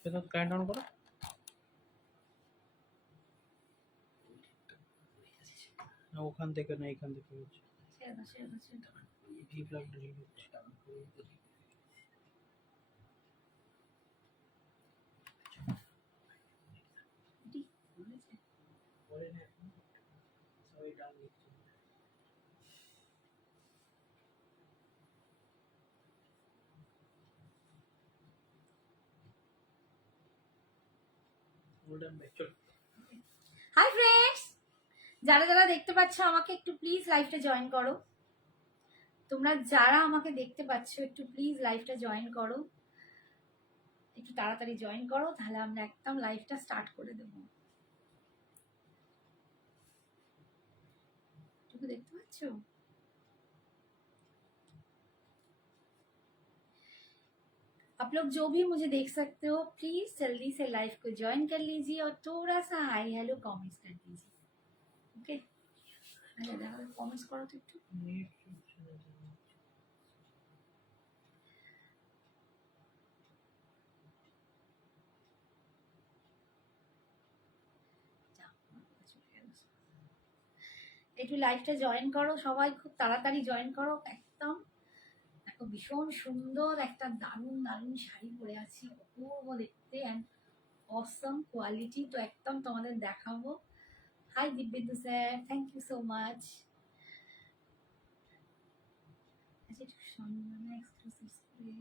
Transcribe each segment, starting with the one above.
সেটা current on করো। না ওখান থেকে না এখান থেকে হচ্ছে ভি প্লাগ ডিলিট হচ্ছে। পরে না এখন সবাই ডান দিচ্ছে। হাই ফ্রেন্ডস, যারা যারা দেখতে পাচ্ছ আমাকে একটু প্লিজ লাইভটা জয়েন করো। তোমরা যারা আমাকে দেখতে পাচ্ছ একটু প্লিজ লাইভটা জয়েন করো, একটু তাড়াতাড়ি জয়েন করো, তাহলে আমরা একদম লাইভটা স্টার্ট করে দেব। তুমি দেখতে পাচ্ছ? आप लोग जो भी मुझे देख सकते हो प्लीज जल्दी से लाइव को ज्वाइन कर लीजिए और थोड़ा सा हाई हेलो कमेंट्स कर दीजिए। ओके, अच्छा देखो कमेंट्स करो तो একটু। একটু লাইভটা জয়েন করো সবাই, খুব তাড়াতাড়ি জয়েন করো একদম। দেখো ভীষণ সুন্দর একটা দারুণ দারুণ শাড়ি পরে আছি, অপূর্ব দেখতে অ্যান্ড অসম কোয়ালিটি, তো একদম তোমাদের দেখাবো। Hi Dibyendu sir, thank you so much. আচ্ছা একটু সঞ্জনা এক্সক্লুসিভ করে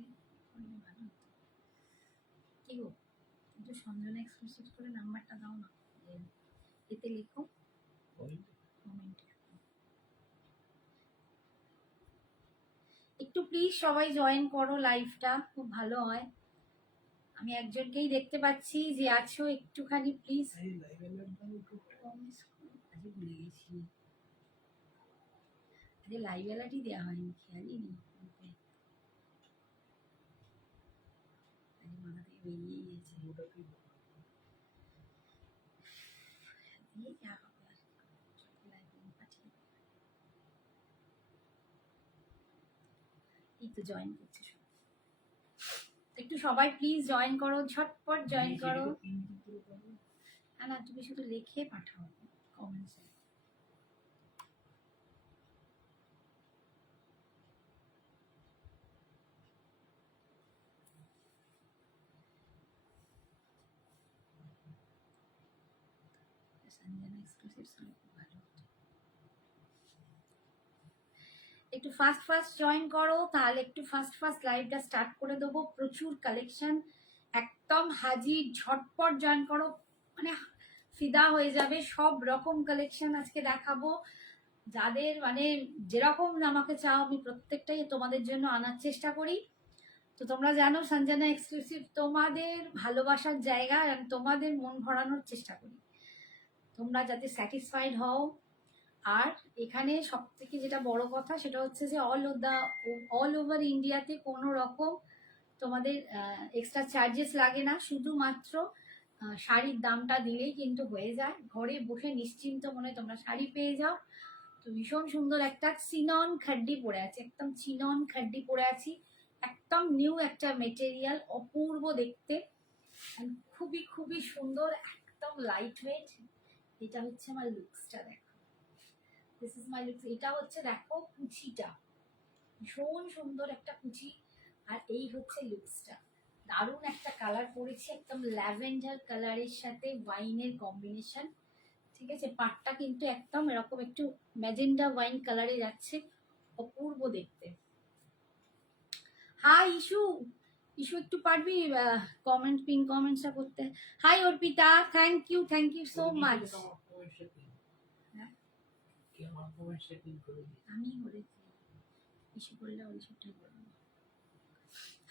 করলে ভালো হতো। কি গো, একটু সঞ্জনা এক্সক্লুসিভ করে নাম্বারটা দাও না, এতে লিখো কমেন্টে। একটু প্লিজ সবাই জয়েন করো, লাইভটা খুব ভালো হয়। আমি একজনকেই দেখতে পাচ্ছি যে আছো, একটুখানি প্লিজ। ভুলে গেছি, আরে লাইভ অ্যালার্টই দেওয়া হয়নি, খেয়ালই নেই। মাথা থেকে বেরিয়ে গেছে। এই তো জয়েন করছে, একটু সবাই প্লিজ জয়েন করো, ঝটপট জয়েন করো। না তুমি শুধু লিখে পাঠাও কমেন্টসে। একটু ফাস্ট ফাস্ট জয়েন করো, তাহলে একটু ফাস্ট ফাস্ট লাইভটা স্টার্ট করে দেবো। প্রচুর কালেকশন একদম হাজির, ঝটপট জয়েন করো, মানে ফিদা হয়ে যাবে। সব রকম কালেকশন আজকে দেখাবো, যাদের মানে যেরকম আমাকে চাও আমি প্রত্যেকটাই তোমাদের জন্য আনার চেষ্টা করি। তো তোমরা জানো সঞ্জনা এক্সক্লুসিভ তোমাদের ভালোবাসার জায়গা, আর তোমাদের মন ভরানোর চেষ্টা করি, তোমরা যাতে স্যাটিসফাইড হও। আর এখানে সব থেকে যেটা বড় কথা সেটা হচ্ছে যে অল ওভার ইন্ডিয়াতে কোনো রকম তোমাদের এক্সট্রা চার্জেস লাগে না, শুধুমাত্র শাড়ির দামটা দিলেই কিন্তু হয়ে যায়। ঘরে বসে নিশ্চিন্ত মনে তোমরা শাড়ি পেয়ে যাও। তো ভীষণ সুন্দর একটা চিনন খাড্ডি পরে আছে, একদম চিনন খাড্ডি পরে আছি, একদম নিউ একটা মেটেরিয়াল, অপূর্ব দেখতে, খুবই খুবই সুন্দর, একদম লাইট ওয়েট। এটা হচ্ছে আমার লুকসটা, দেখো দিস ইজ মাই লুকস। এটা হচ্ছে দেখো কুচিটা, ভীষণ সুন্দর একটা কুচি, আর এই হচ্ছে লুকসটা। দারুণ একটা কালার পরেছি, একদম ল্যাভেন্ডার কালারের সাথে ওয়াইনের কম্বিনেশন, ঠিক আছে। পাটটা কিন্তু একদম এরকম একটু ম্যাজেন্ডা ওয়াইন কালারে যাচ্ছে, অপূর্ব দেখতে। হাই ইস্যু, ইস্যু একটু পারবি কমেন্ট পিন কমেন্টসটা করতে? Hi Arpita, thank you so much. আমি করেছি, ইস্যু করলে ওই সবটাই করবো।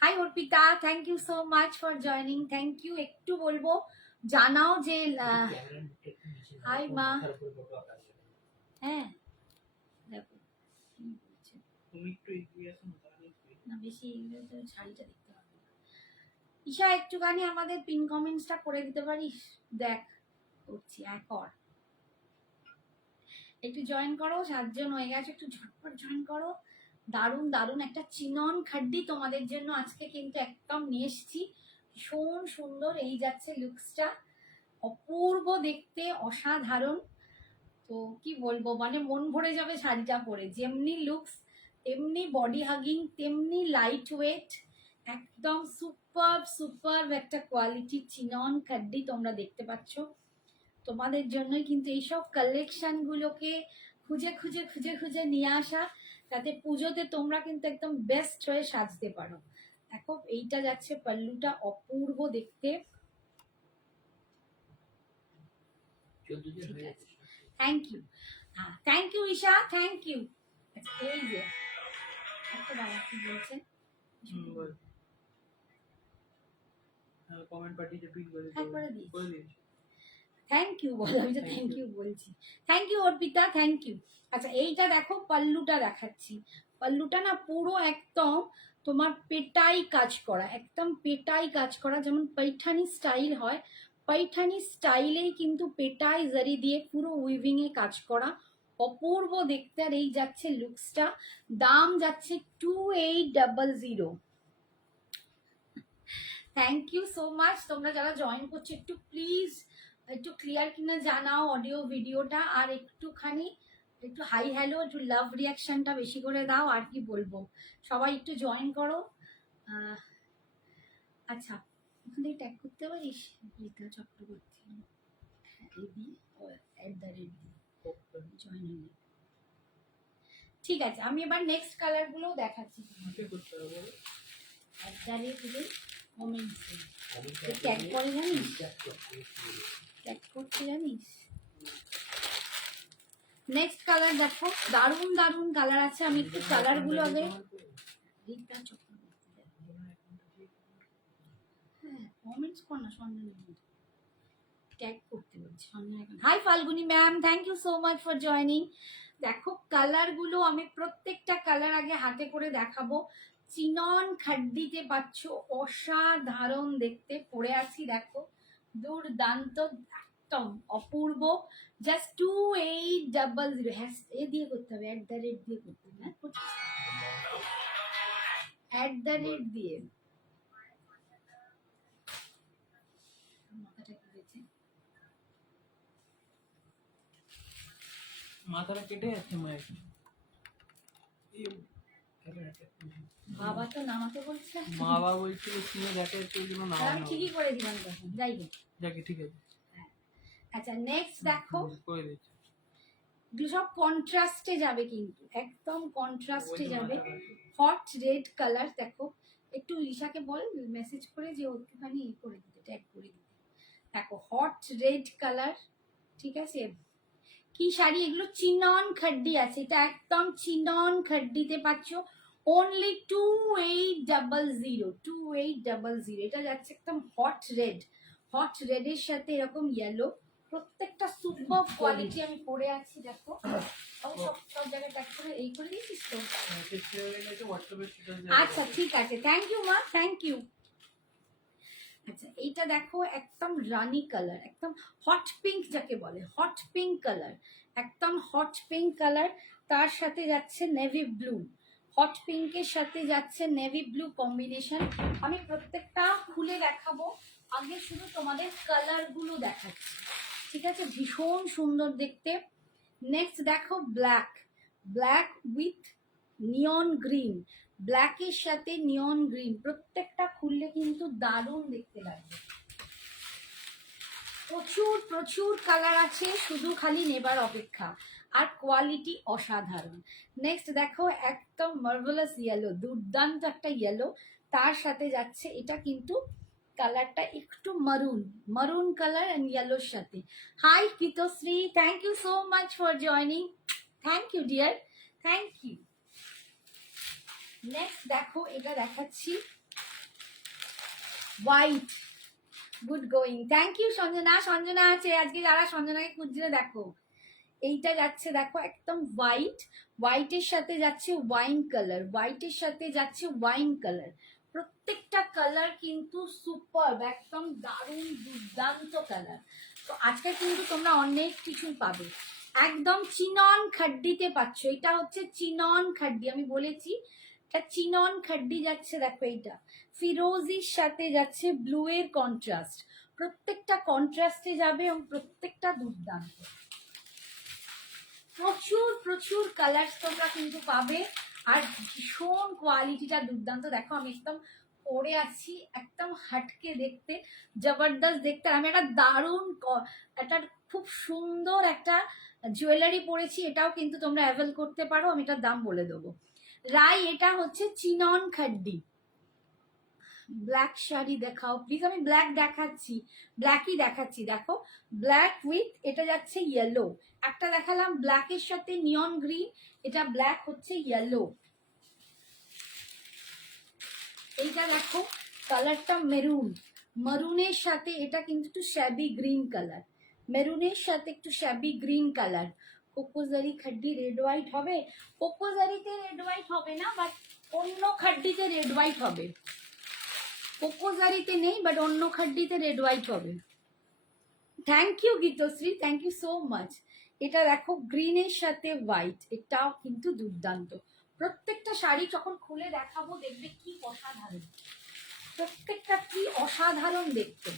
Hi Arpita, thank you so much for joining, thank you. একটু বলবো জানাও যে হাই মা, হ্যাঁ দেখো তুমি একটু এগিয়ে আসো না, বেশি এগুলো তো শাড়িটা দেখতে হবে। ঈশা একটুখানি আমাদের পিন কমেন্টসটা করে দিতে পারিস? দেখ করছি, কর, একটু জয়েন করো। 7 জন হয়ে গেছে, একটু ঝটপট জয়েন করো, দারুণ দারুণ একটা চিনন খাড্ডি তোমাদের জন্য আজকে কিন্তু একদম নিয়ে এসেছি। ভীষণ সুন্দর, এই যাচ্ছে লুকসটা, অপূর্ব দেখতে, অসাধারণ। তো কি বলবো, মানে মন ভরে যাবে শাড়িটা পরে, যেমনি লুকস তেমনি বডি হাগিং, তেমনি লাইট ওয়েট, একদম সুপার সুপার একটা কোয়ালিটি চিনন খাড্ডি তোমরা দেখতে পাচ্ছ। তোমাদের জন্যই কিন্তু এইসব কালেকশন গুলোকে খুঁজে খুঁজে খুঁজে খুঁজে নিয়ে আসা, যাতে পুজোতে তোমরা কিন্তু একদম বেস্ট হয়ে সাজতে পারো। দেখো এইটা যাচ্ছে পাল্লুটা, অপূর্ব দেখতে। Thank you, thank you Isha, thank you. আচ্ছা এই যে একটা বাবা কি বলছেন, কমেন্ট পাঠিয়ে পিন করে দিয়েছি। থ্যাংক ইউ বলো, আমি তো থ্যাংক ইউ বলছি। Thank you Arpita, thank you. আচ্ছা এইটা দেখো, পাল্লুটা দেখাচ্ছি। পাল্লুটা না পুরো একদম তোমার পেটাই কাজ করা, একদম পেটাই কাজ করা, যেমন पैठानी স্টাইল হয়, पैठानी স্টাইলেই কিন্তু পেটাই জারি দিয়ে পুরো উইভিং এ কাজ করা, অপূর্ব দেখতে। আর এই যাচ্ছে লুকসটা, দাম যাচ্ছে 2800। Thank you so much. তোমরা যারা জয়েন করছো একটু প্লিজ একটু ক্লিয়ার কিনা জানাও অডিও ভিডিওটা, আর একটুখানি একটু হাই হ্যালো, একটু লাভ রিয়াকশনটা বেশি করে দাও। আর কি বলবো, সবাই একটু জয়েন করো। আচ্ছা ওখানে ট্যাগ করতে পারিস রীতা চক্রবর্তী, এই দিয়ে জয়েন হয়ে, ঠিক আছে। আমি এবার নেক্সট কালার গুলো দেখাচ্ছি। ট্যাগ করে জানিস, ট্যাগ করতে জানিস। নেক্সট কালার দেখো, দারুণ দারুণ কালার আছে। আমি একটু কালার গুলো আগে, রীতা চক্রবর্তী, হ্যাঁ কমেন্টস কর না, সন্ধ্যা ট্যাগ করতে বলছি সন্ধ্যা। Hi Falguni ma'am, thank you so much for joining. দেখো কালার গুলো আমি প্রত্যেকটা কালার আগে হাতে করে দেখাবো। চিনন খাড্ডিতে পাচ্ছ, অসাধারণ দেখতে পরে আছি, দেখো দুর্দান্ত, একদম অপূর্ব। জাস্ট 2800, হ্যাঁ এ দিয়ে করতে হবে, @ দিয়ে করতে হবে, হ্যাঁ @ দিয়ে। মাথাটা কি হয়েছে, মাথাটা কেটে যাচ্ছে মায়ের। বাবা তো নামাতে বলছে, মা বাবা বলছিল তুমি দেখে একটু জন্য আর নামানো আমি ঠিকই করে দিলাম তখন, যাই হোক। যাকে ঠিক আছে আচ্ছা নেক্সট দেখো, করে দিচ্ছি। এগুলো সব কন্ট্রাস্টে যাবে, কিন্তু একদম কন্ট্রাস্টে যাবে। হট রেড কালার দেখো, একটু ঈশাকে বল মেসেজ করে যে একটুখানি ই করে দিতে, ট্যাগ করে দিতে। দেখো হট রেড কালার, ঠিক আছে। কি শাড়ি এগুলো, চিনন খাড্ডি আছে, এটা একদম চিনন খাড্ডিতে পাচ্ছ। অনলি 2800, 2800। এটা যাচ্ছে একদম হট রেড, হট রেডের সাথে এরকম ইয়েলো, প্রত্যেকটা সুপার কোয়ালিটি। আমি পরে আছি দেখো, আমি সব সব জায়গায় ট্যাগ করে এই করে দিয়েছিস তো। আচ্ছা ঠিক আছে, থ্যাংক ইউ মা, থ্যাংক ইউ। আচ্ছা এইটা দেখো একদম রানি কালার, একদম হট পিঙ্ক যাকে বলে, হট পিঙ্ক কালার, একদম হট পিঙ্ক কালার। তার সাথে যাচ্ছে নেভি ব্লু, হট পিঙ্কের সাথে যাচ্ছে নেভি ব্লু কম্বিনেশন। আমি প্রত্যেকটা খুলে দেখাবো, আগে শুধু তোমাদের কালার গুলো দেখাচ্ছি, ঠিক আছে। ভীষণ সুন্দর দেখতে। নেক্সট দেখো black, black with neon green, ব্ল্যাকের সাথে নিয়ন গ্রিন, প্রত্যেকটা খুললে কিন্তু দারুণ দেখতে লাগবে। প্রচুর প্রচুর কালার আছে, শুধু খালি নেবার অপেক্ষা, আর কোয়ালিটি অসাধারণ। নেক্সট দেখো একদম মার্ভেলাস ইয়েলো, দুর্দান্ত একটা ইয়েলো, তার সাথে যাচ্ছে এটা কিন্তু কালারটা একটু মারুন, মারুন কালার এন্ড ইয়েলোর সাথে। Hi Kritashree, thank you so much for joining, thank you dear, thank you. Next দেখো এটা দেখাচ্ছি white, good going, thank you Sanjana. Sanjana আছে আজকে, যারা সঞ্জনাকে খুঁজছিলে দেখো, এইটা যাচ্ছে দেখো একদম হোয়াইট, হোয়াইটের সাথে যাচ্ছে ওয়াইন কালার, হোয়াইটের সাথে যাচ্ছে ওয়াইন কালার, প্রত্যেকটা কালার কিন্তু সুপার, একদম দারুণ দুর্দান্ত কালার। তো আজকে কিন্তু তোমরা অনেক কিছু পাবে, একদম চিনন খাড্ডিতে পাচ্ছ। এটা হচ্ছে চিনন খাড্ডি, আমি বলেছি এটা চিনন খাড্ডি যাচ্ছে। দেখো এইটা ফিরোজির সাথে যাচ্ছে ব্লু এর কন্ট্রাস্ট, প্রত্যেকটা কন্ট্রাস্টে যাবে এবং প্রত্যেকটা দুর্দান্ত। প্রচুর প্রচুর কালার তোমরা কিন্তু পাবে, আর ভীষণ কোয়ালিটিটা দুর্দান্ত। দেখো আমি একদম পরে আছি, একদম হাটকে দেখতে, জবরদস্ত দেখতে। আমি একটা দারুণ একটা খুব সুন্দর একটা জুয়েলারি পরেছি, এটাও কিন্তু তোমরা অ্যাভেল করতে পারো, আমি এটার দাম বলে দেবো। রাই এটা হচ্ছে চিনন খাড্ডি। ব্ল্যাক শাড়ি দেখাও প্লিজ, আমি ব্ল্যাক দেখাচ্ছি, ব্ল্যাকই দেখাচ্ছি। দেখো ব্ল্যাক উইথ এটা যাচ্ছে ইয়েলো, একটা দেখালাম ব্ল্যাকের সাথে নিয়ন গ্রিন, এটা ব্ল্যাক হচ্ছে ইয়েলো। এইটা দেখো কালারটা মেরুন, মেরুনের সাথে এটা কিন্তু একটু শ্যাবি গ্রিন কালার, মেরুনের সাথে একটু shabby green colour. কোকোজারি খাড্ডি red white হবে, কোকোজারিতে রেড হোয়াইট হবে না, বাট অন্য খাড্ডিতে রেড হোয়াইট হবে। কোকোজারিতে নেই, বাট অন্য খাড্ডিতে রেড হোয়াইট হবে। Thank you Gitashree, thank you so much. এটা দেখো গ্রিনের সাথে হোয়াইট, এটাও কিন্তু দুর্দান্ত। প্রত্যেকটা শাড়ি যখন খুলে দেখাবো দেখবে কি অসাধারণ, প্রত্যেকটা কি অসাধারণ দেখতে।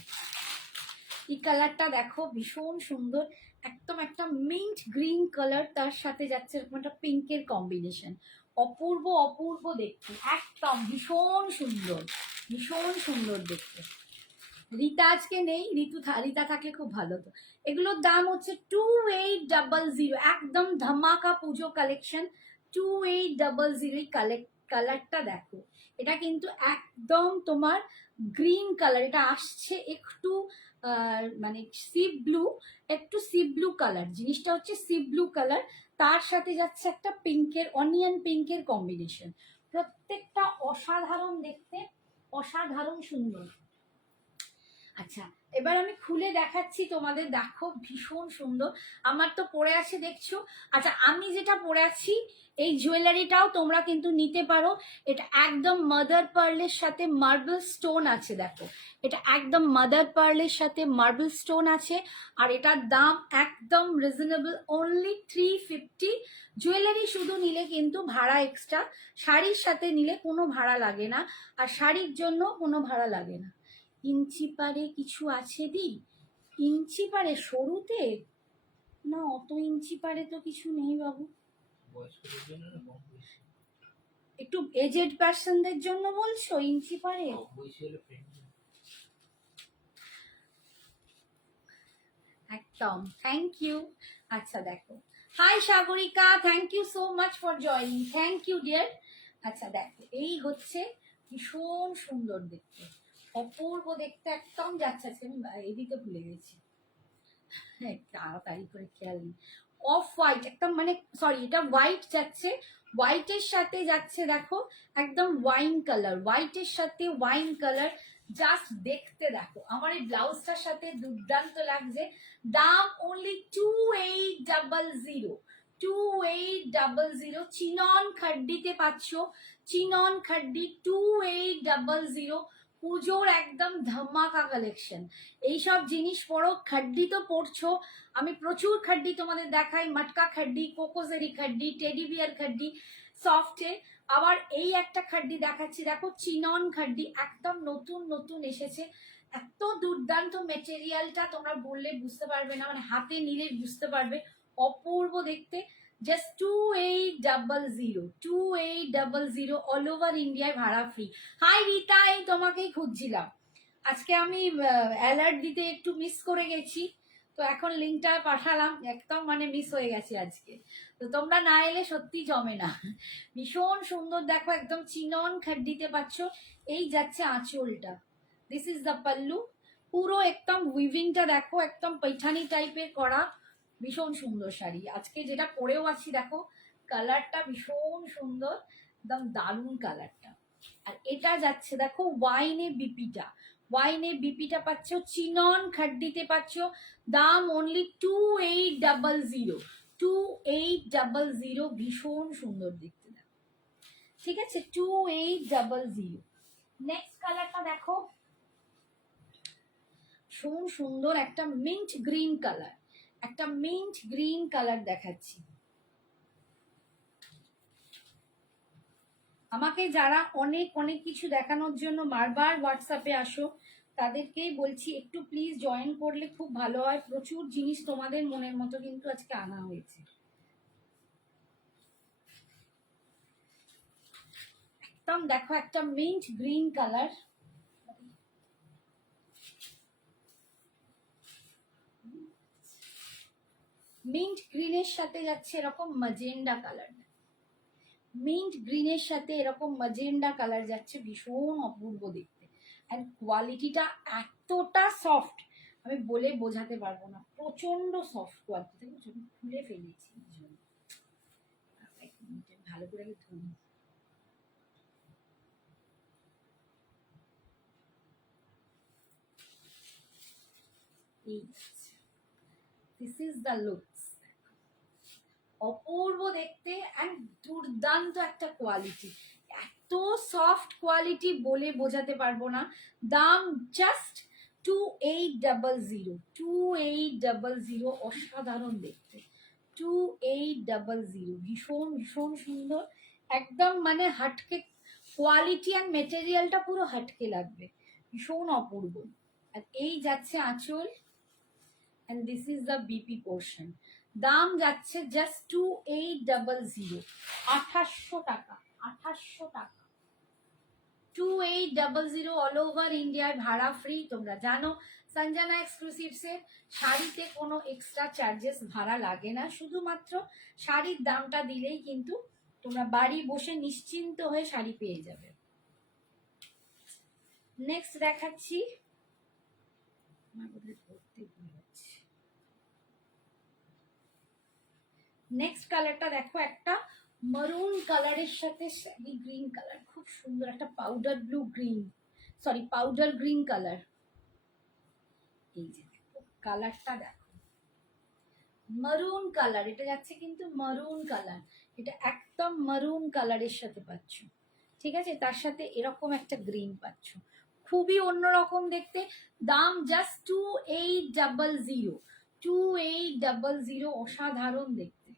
এই কালারটা দেখো ভীষণ সুন্দর, একদম একটা মিন্ট গ্রিন কালার, তার সাথে যাচ্ছে এরকম একটা পিঙ্কের কম্বিনেশন, অপূর্ব অপূর্ব দেখতে, একদম ভীষণ সুন্দর, ভীষণ সুন্দর দেখতে। রিতা আজকে নেই, রিতা থাকলে খুব ভালো হতো। এগুলোর দাম হচ্ছে 2800, একদম ধামাকা পুজো কালেকশন 2800। এই কালারটা দেখো, এটা কিন্তু একদম তোমার গ্রিন কালার, এটা আসছে একটু মানে সি ব্লু, একটু সি ব্লু কালার, জিনিসটা হচ্ছে সি ব্লু কালার, তার সাথে যাচ্ছে একটা পিঙ্কের, অনিয়ন পিঙ্কের কম্বিনেশন, প্রত্যেকটা অসাধারণ দেখতে, অসাধারণ সুন্দর। আচ্ছা এবার আমি খুলে দেখাচ্ছি তোমাদের, দেখো ভীষণ সুন্দর, আমার তো পরে আছে দেখছো। আচ্ছা আমি যেটা পরে আছি এই জুয়েলারিটাও তোমরা কিন্তু নিতে পারো, এটা একদম মাদার পার্লের সাথে মার্বেল স্টোন আছে। দেখো এটা একদম মাদার পার্লের সাথে মার্বেল স্টোন আছে, আর এটার দাম একদম রিজনেবল, অনলি 350। জুয়েলারি শুধু নিলে কিন্তু ভাড়া এক্সট্রা, শাড়ির সাথে নিলে কোনো ভাড়া লাগে না, আর শাড়ির জন্য কোনো ভাড়া লাগে না। ইঞ্চি পারে কিছু আছে দি, ইঞ্চি পারে সরুতে না, অত ইঞ্চি পারে তো কিছু নেই বাবু, একটু এজেড পার্সনদের জন্য বলছো ইঞ্চি পারে? একদম থ্যাংক ইউ। আচ্ছা দেখো, hi Sagarika, thank you so much for joining, thank you dear. আচ্ছা দেখো এই হচ্ছে ভীষণ সুন্দর দেখতে, অপূর্ব দেখতে, একদম যাচ্ছে। আজকে আমি এদিকে ভুলে গেছি, তাড়াতাড়ি করে খেয়াল নেই। অফ হোয়াইট একদম, মানে সরি এটা হোয়াইট যাচ্ছে, হোয়াইটের সাথে যাচ্ছে দেখো একদম ওয়াইন কালার, হোয়াইটের সাথে ওয়াইন কালার, জাস্ট দেখতে দেখো আমার এই ব্লাউজটার সাথে দুর্দান্ত লাগছে। দাম অনলি 2800, 2800। চিনন খাড্ডিতে পাচ্ছ, চিনন খাড্ডি 2800। পুজোর একদম ধামাকা কালেকশন, এইসব জিনিস পরো, খাড্ডি তো পড়ছো, আমি প্রচুর খাড্ডি তোমাদের দেখাই, মটকা খাড্ডি, কোকোজেরি খাড্ডি, টেডি বিয়ার খাড্ডি সফটে। আবার এই একটা খাড্ডি দেখাচ্ছি দেখো, চিনন খাড্ডি, একদম নতুন নতুন এসেছে, এত দুর্দান্ত মেটেরিয়ালটা তোমরা বললে বুঝতে পারবে না, মানে হাতে নিলে বুঝতে পারবে, অপূর্ব দেখতে। জাস্ট 2800, 2800, অল ওভার ইন্ডিয়ায় ভাড়া ফ্রি। হাই রিতা, এই তোমাকেই খুঁজছিলাম, আজকে আমি অ্যালার্ট দিতে একটু মিস করে গেছি, তো এখন লিঙ্কটা পাঠালাম, একদম মানে মিস হয়ে গেছে আজকে, তো তোমরা না এলে সত্যি জমে না। ভীষণ সুন্দর দেখো, একদম চিনন খাড্ডিতে পাচ্ছ। এই যাচ্ছে আঁচলটা, দিস ইজ দ্য পাল্লু, পুরো একদম উইভিংটা দেখো, একদম पैठानी টাইপের করা, ভীষণ সুন্দর শাড়ি। আজকে যেটা পরেও আছি দেখো, কালারটা ভীষণ সুন্দর, একদম দারুণ কালারটা। আর এটা যাচ্ছে দেখো ওয়াইনে বিপিটা, ওয়াইনে বিপিটা পাচ্ছ, চিনন খাড্ডিতে পাচ্ছ, দাম অনলি 2800, 2800। ভীষণ সুন্দর দেখতে দেখো, ঠিক আছে 2800। নেক্সট কালারটা দেখো, ভীষণ সুন্দর একটা মিন্ট গ্রিন কালার, একটা মিন্ট গ্রিন কালার দেখাচ্ছি। আমাকে যারা অনেক অনেক কিছু দেখানোর জন্য বারবার হোয়াটসঅ্যাপে আসো, তাদেরকেই বলছি একটু প্লিজ জয়েন করলে খুব ভালো হয়। প্রচুর জিনিস তোমাদের মনের মতো কিন্তু আজকে আনা হয়েছে। একদম দেখো একটা মিন্ট গ্রিন কালার, মিন্ট গ্রিনের সাথে যাচ্ছে এরকম ম্যাজেন্ডা কালার, মিন্ট গ্রিনের সাথে এরকম ম্যাজেন্ডা কালার যাচ্ছে, ভীষণ অপূর্ব দেখতে। আর কোয়ালিটিটা এতটা সফট আমি বলে বোঝাতে পারবো না, প্রচন্ড সফট কোয়ালিটি। খুলে ফেলেছি ভালো করে ধুই। দিস ইজ দ্য লুকস, অপূর্ব দেখতে অ্যান্ড দুর্দান্ত একটা কোয়ালিটি, এত সফট কোয়ালিটি বলে বোঝাতে পারবো না। দাম জাস্ট 2800, 2800, অসাধারণ দেখতে, 2800, ভীষণ ভীষণ সুন্দর, একদম মানে হাটকে কোয়ালিটি অ্যান্ড মেটেরিয়ালটা পুরো হাটকে লাগবে, ভীষণ অপূর্ব। আর এই যাচ্ছে আঁচল, and this is the BP portion. দাম যাচ্ছে জাস্ট 2800, 2800 টাকা, 2800 টাকা, 2800 অল ওভার ইন্ডিয়ায় ভাড়া ফ্রি। তোমরা জানো সঞ্জনা এক্সক্লুসিভসের শাড়িতে কোনো এক্সট্রা চার্জেস ভাড়া লাগে না, শুধুমাত্র শাড়ির দামটা দিলেই কিন্তু তোমরা বাড়ি বসে নিশ্চিন্ত হয়ে শাড়ি পেয়ে যাবে। নেক্সট দেখাচ্ছি, নেক্সট কালারটা দেখো, একটা মারুন কালারের সাথে গ্রিন কালার, খুব সুন্দর একটা powder blue green, sorry powder green colour. এই যে দেখো কালারটা দেখো, মারুন কালার, এটা যাচ্ছে কিন্তু মারুন কালার, এটা একদম মারুন কালারের সাথে পাচ্ছ, ঠিক আছে? তার সাথে এরকম একটা গ্রিন পাচ্ছ, খুবই অন্যরকম দেখতে। দাম জাস্ট 2800, 2800, অসাধারণ দেখতে।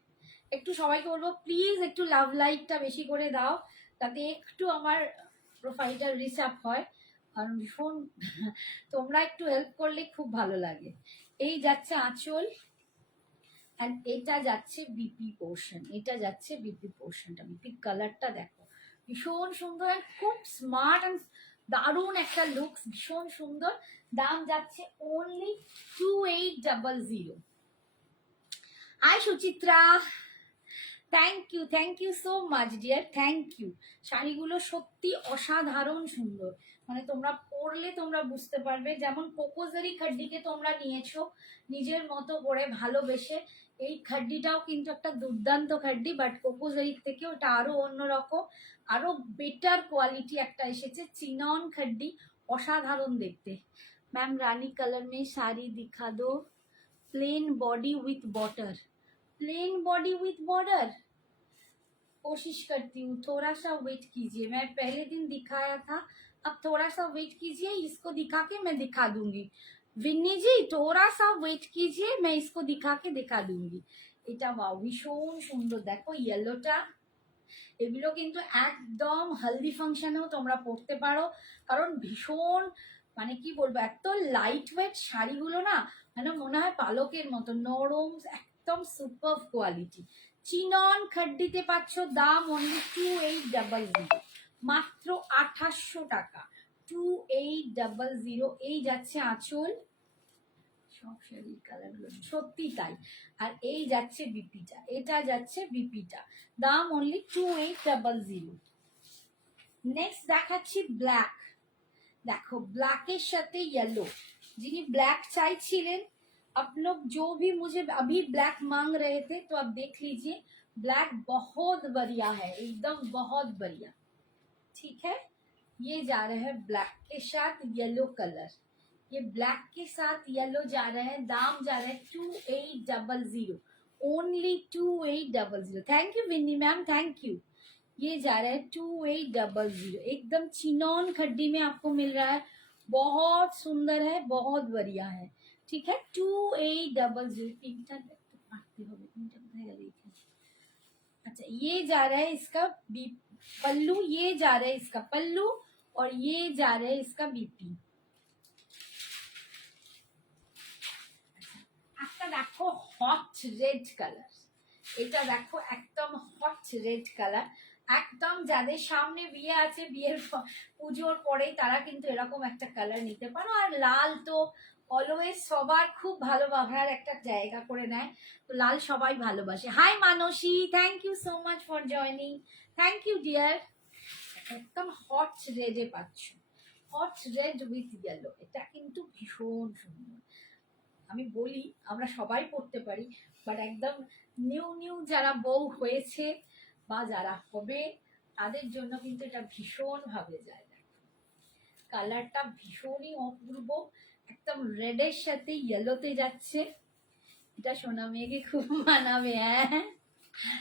একটু সবাইকে বলবো প্লিজ একটু লাভ লাইকটা বেশি করে দাও, তাতে একটু আমার প্রোফাইলটা রিচ আপ হয়, কারণ ভীষণ তোমরা একটু হেল্প করলে খুব ভালো লাগে। এই যাচ্ছে আঁচল, অ্যান্ড এটা যাচ্ছে বিপি পোর্শন, এটা যাচ্ছে বিপি পোর্শনটা, বিপি কালারটা দেখো ভীষণ সুন্দর, আর খুব স্মার্ট অ্যান্ড দারুণ একটা লুকস, ভীষণ সুন্দর। দাম যাচ্ছে only 2800। Hi Suchitra, thank you so much dear, thank you. শাড়িগুলো সত্যি অসাধারণ সুন্দর, মানে তোমরা পরলে তোমরা বুঝতে পারবে। যেমন কোকোজারি খাড্ডিকে তোমরা নিয়েছো নিজের মতো করে ভালোবেসে, এই খাড্ডিটাও কিন্তু একটা দুর্দান্ত খাড্ডি, বাট কোকোজারির থেকে ওটা আরো অন্যরকম, আরো বেটার কোয়ালিটি একটা এসেছে, চিনন খাড্ডি, অসাধারণ দেখতে। ম্যাম রানী কালার মে শাড়ি দিখা দো, plain body with border, plain body with border, कोशिश करती हूँ, थोड़ा सा वेट कीजिए, मैं पहले दिन दिखाया था, अब थोड़ा सा वेट कीजिए, इसको दिखा के मैं दिखा दूंगी। विन्नी जी थोड़ा सा वेट कीजिए, मैं इसको दिखा के दिखा दूंगी। এটা ওয়াও ভীষণ সুন্দর, দেখো ইয়েলোটা, এগুলো কিন্তু একদম হলদি ফাংশনেও তোমরা পরতে পারো, কারণ ভীষণ মানে কি বলবো, এত লাইট ওয়েট শাড়িগুলো না, মানে মনে হয় পালকের মতো নরম, একদম সুপার কোয়ালিটি। চিনন খাড্ডিতে পাচ্ছ, দাম অনলি 2800, মাত্র 2800 টাকা, 2800। এই যাচ্ছে আঁচল, সব শাড়ির কালারগুলো সত্যি তাই। আর এই যাচ্ছে বিপিটা, এটা যাচ্ছে বিপিটা, দাম অনলি 2800। নেক্সট দেখাচ্ছি ব্ল্যাক, দেখো ব্ল্যাকের সাথে ইয়েলো, যিনি ব্ল্যাক চাইছিলেন, आप लोग जो भी मुझे अभी ब्लैक मांग रहे थे, तो आप देख लीजिए, ब्लैक बहुत बढ़िया है, एकदम बहुत बढ़िया, ठीक है? ये जा रहे हैं ब्लैक के साथ येलो कलर, ये ब्लैक के साथ येलो जा रहे हैं, दाम जा रहा है 2800, only 2800। Thank you Vinni ma'am, thank you. ये जा रहा है 2800, एकदम चिनौन खड्डी में आपको मिल रहा है, बहुत सुंदर है, बहुत बढ़िया है, ठीक है 2800 पिंकটা একটু কাটতে হবে पिंकটা কোথায় গেল এখানে अच्छा ये जा रहा है इसका पल्लू ये जा रहा है इसका पल्लू और ये जा रहा है इसका बीपी একটা দেখো হট রেড কালার এটা দেখো একদম হট রেড কালার একদম যাদের সামনে বিয়ে আছে বিয়ের পুজোর পরে তারা কিন্তু এরকম একটা কালার নিতে পারো আর লাল তো অলওয়েজ সবার খুব ভালোবাসার একটা জায়গা করে নেয় তো লাল সবাই ভালোবাসে hi Manasi thank you so much for joining thank you dear একদম হট রেডে পাচ্ছ হট রেড উইথ ইয়েলো এটা কিন্তু ভীষণ সুন্দর আমি বলি আমরা সবাই পড়তে পারি বাট একদম নিউ নিউ যারা বউ হয়েছে বা যারা হবে তাদের জন্য কিন্তু এটা ভীষণ ভাবে যায় কালারটা ভীষণই অপূর্ব একদম রেডের সাথে ইয়েলোতে যাচ্ছে এটা সোনা মেয়েকে খুব মানাবে হ্যাঁ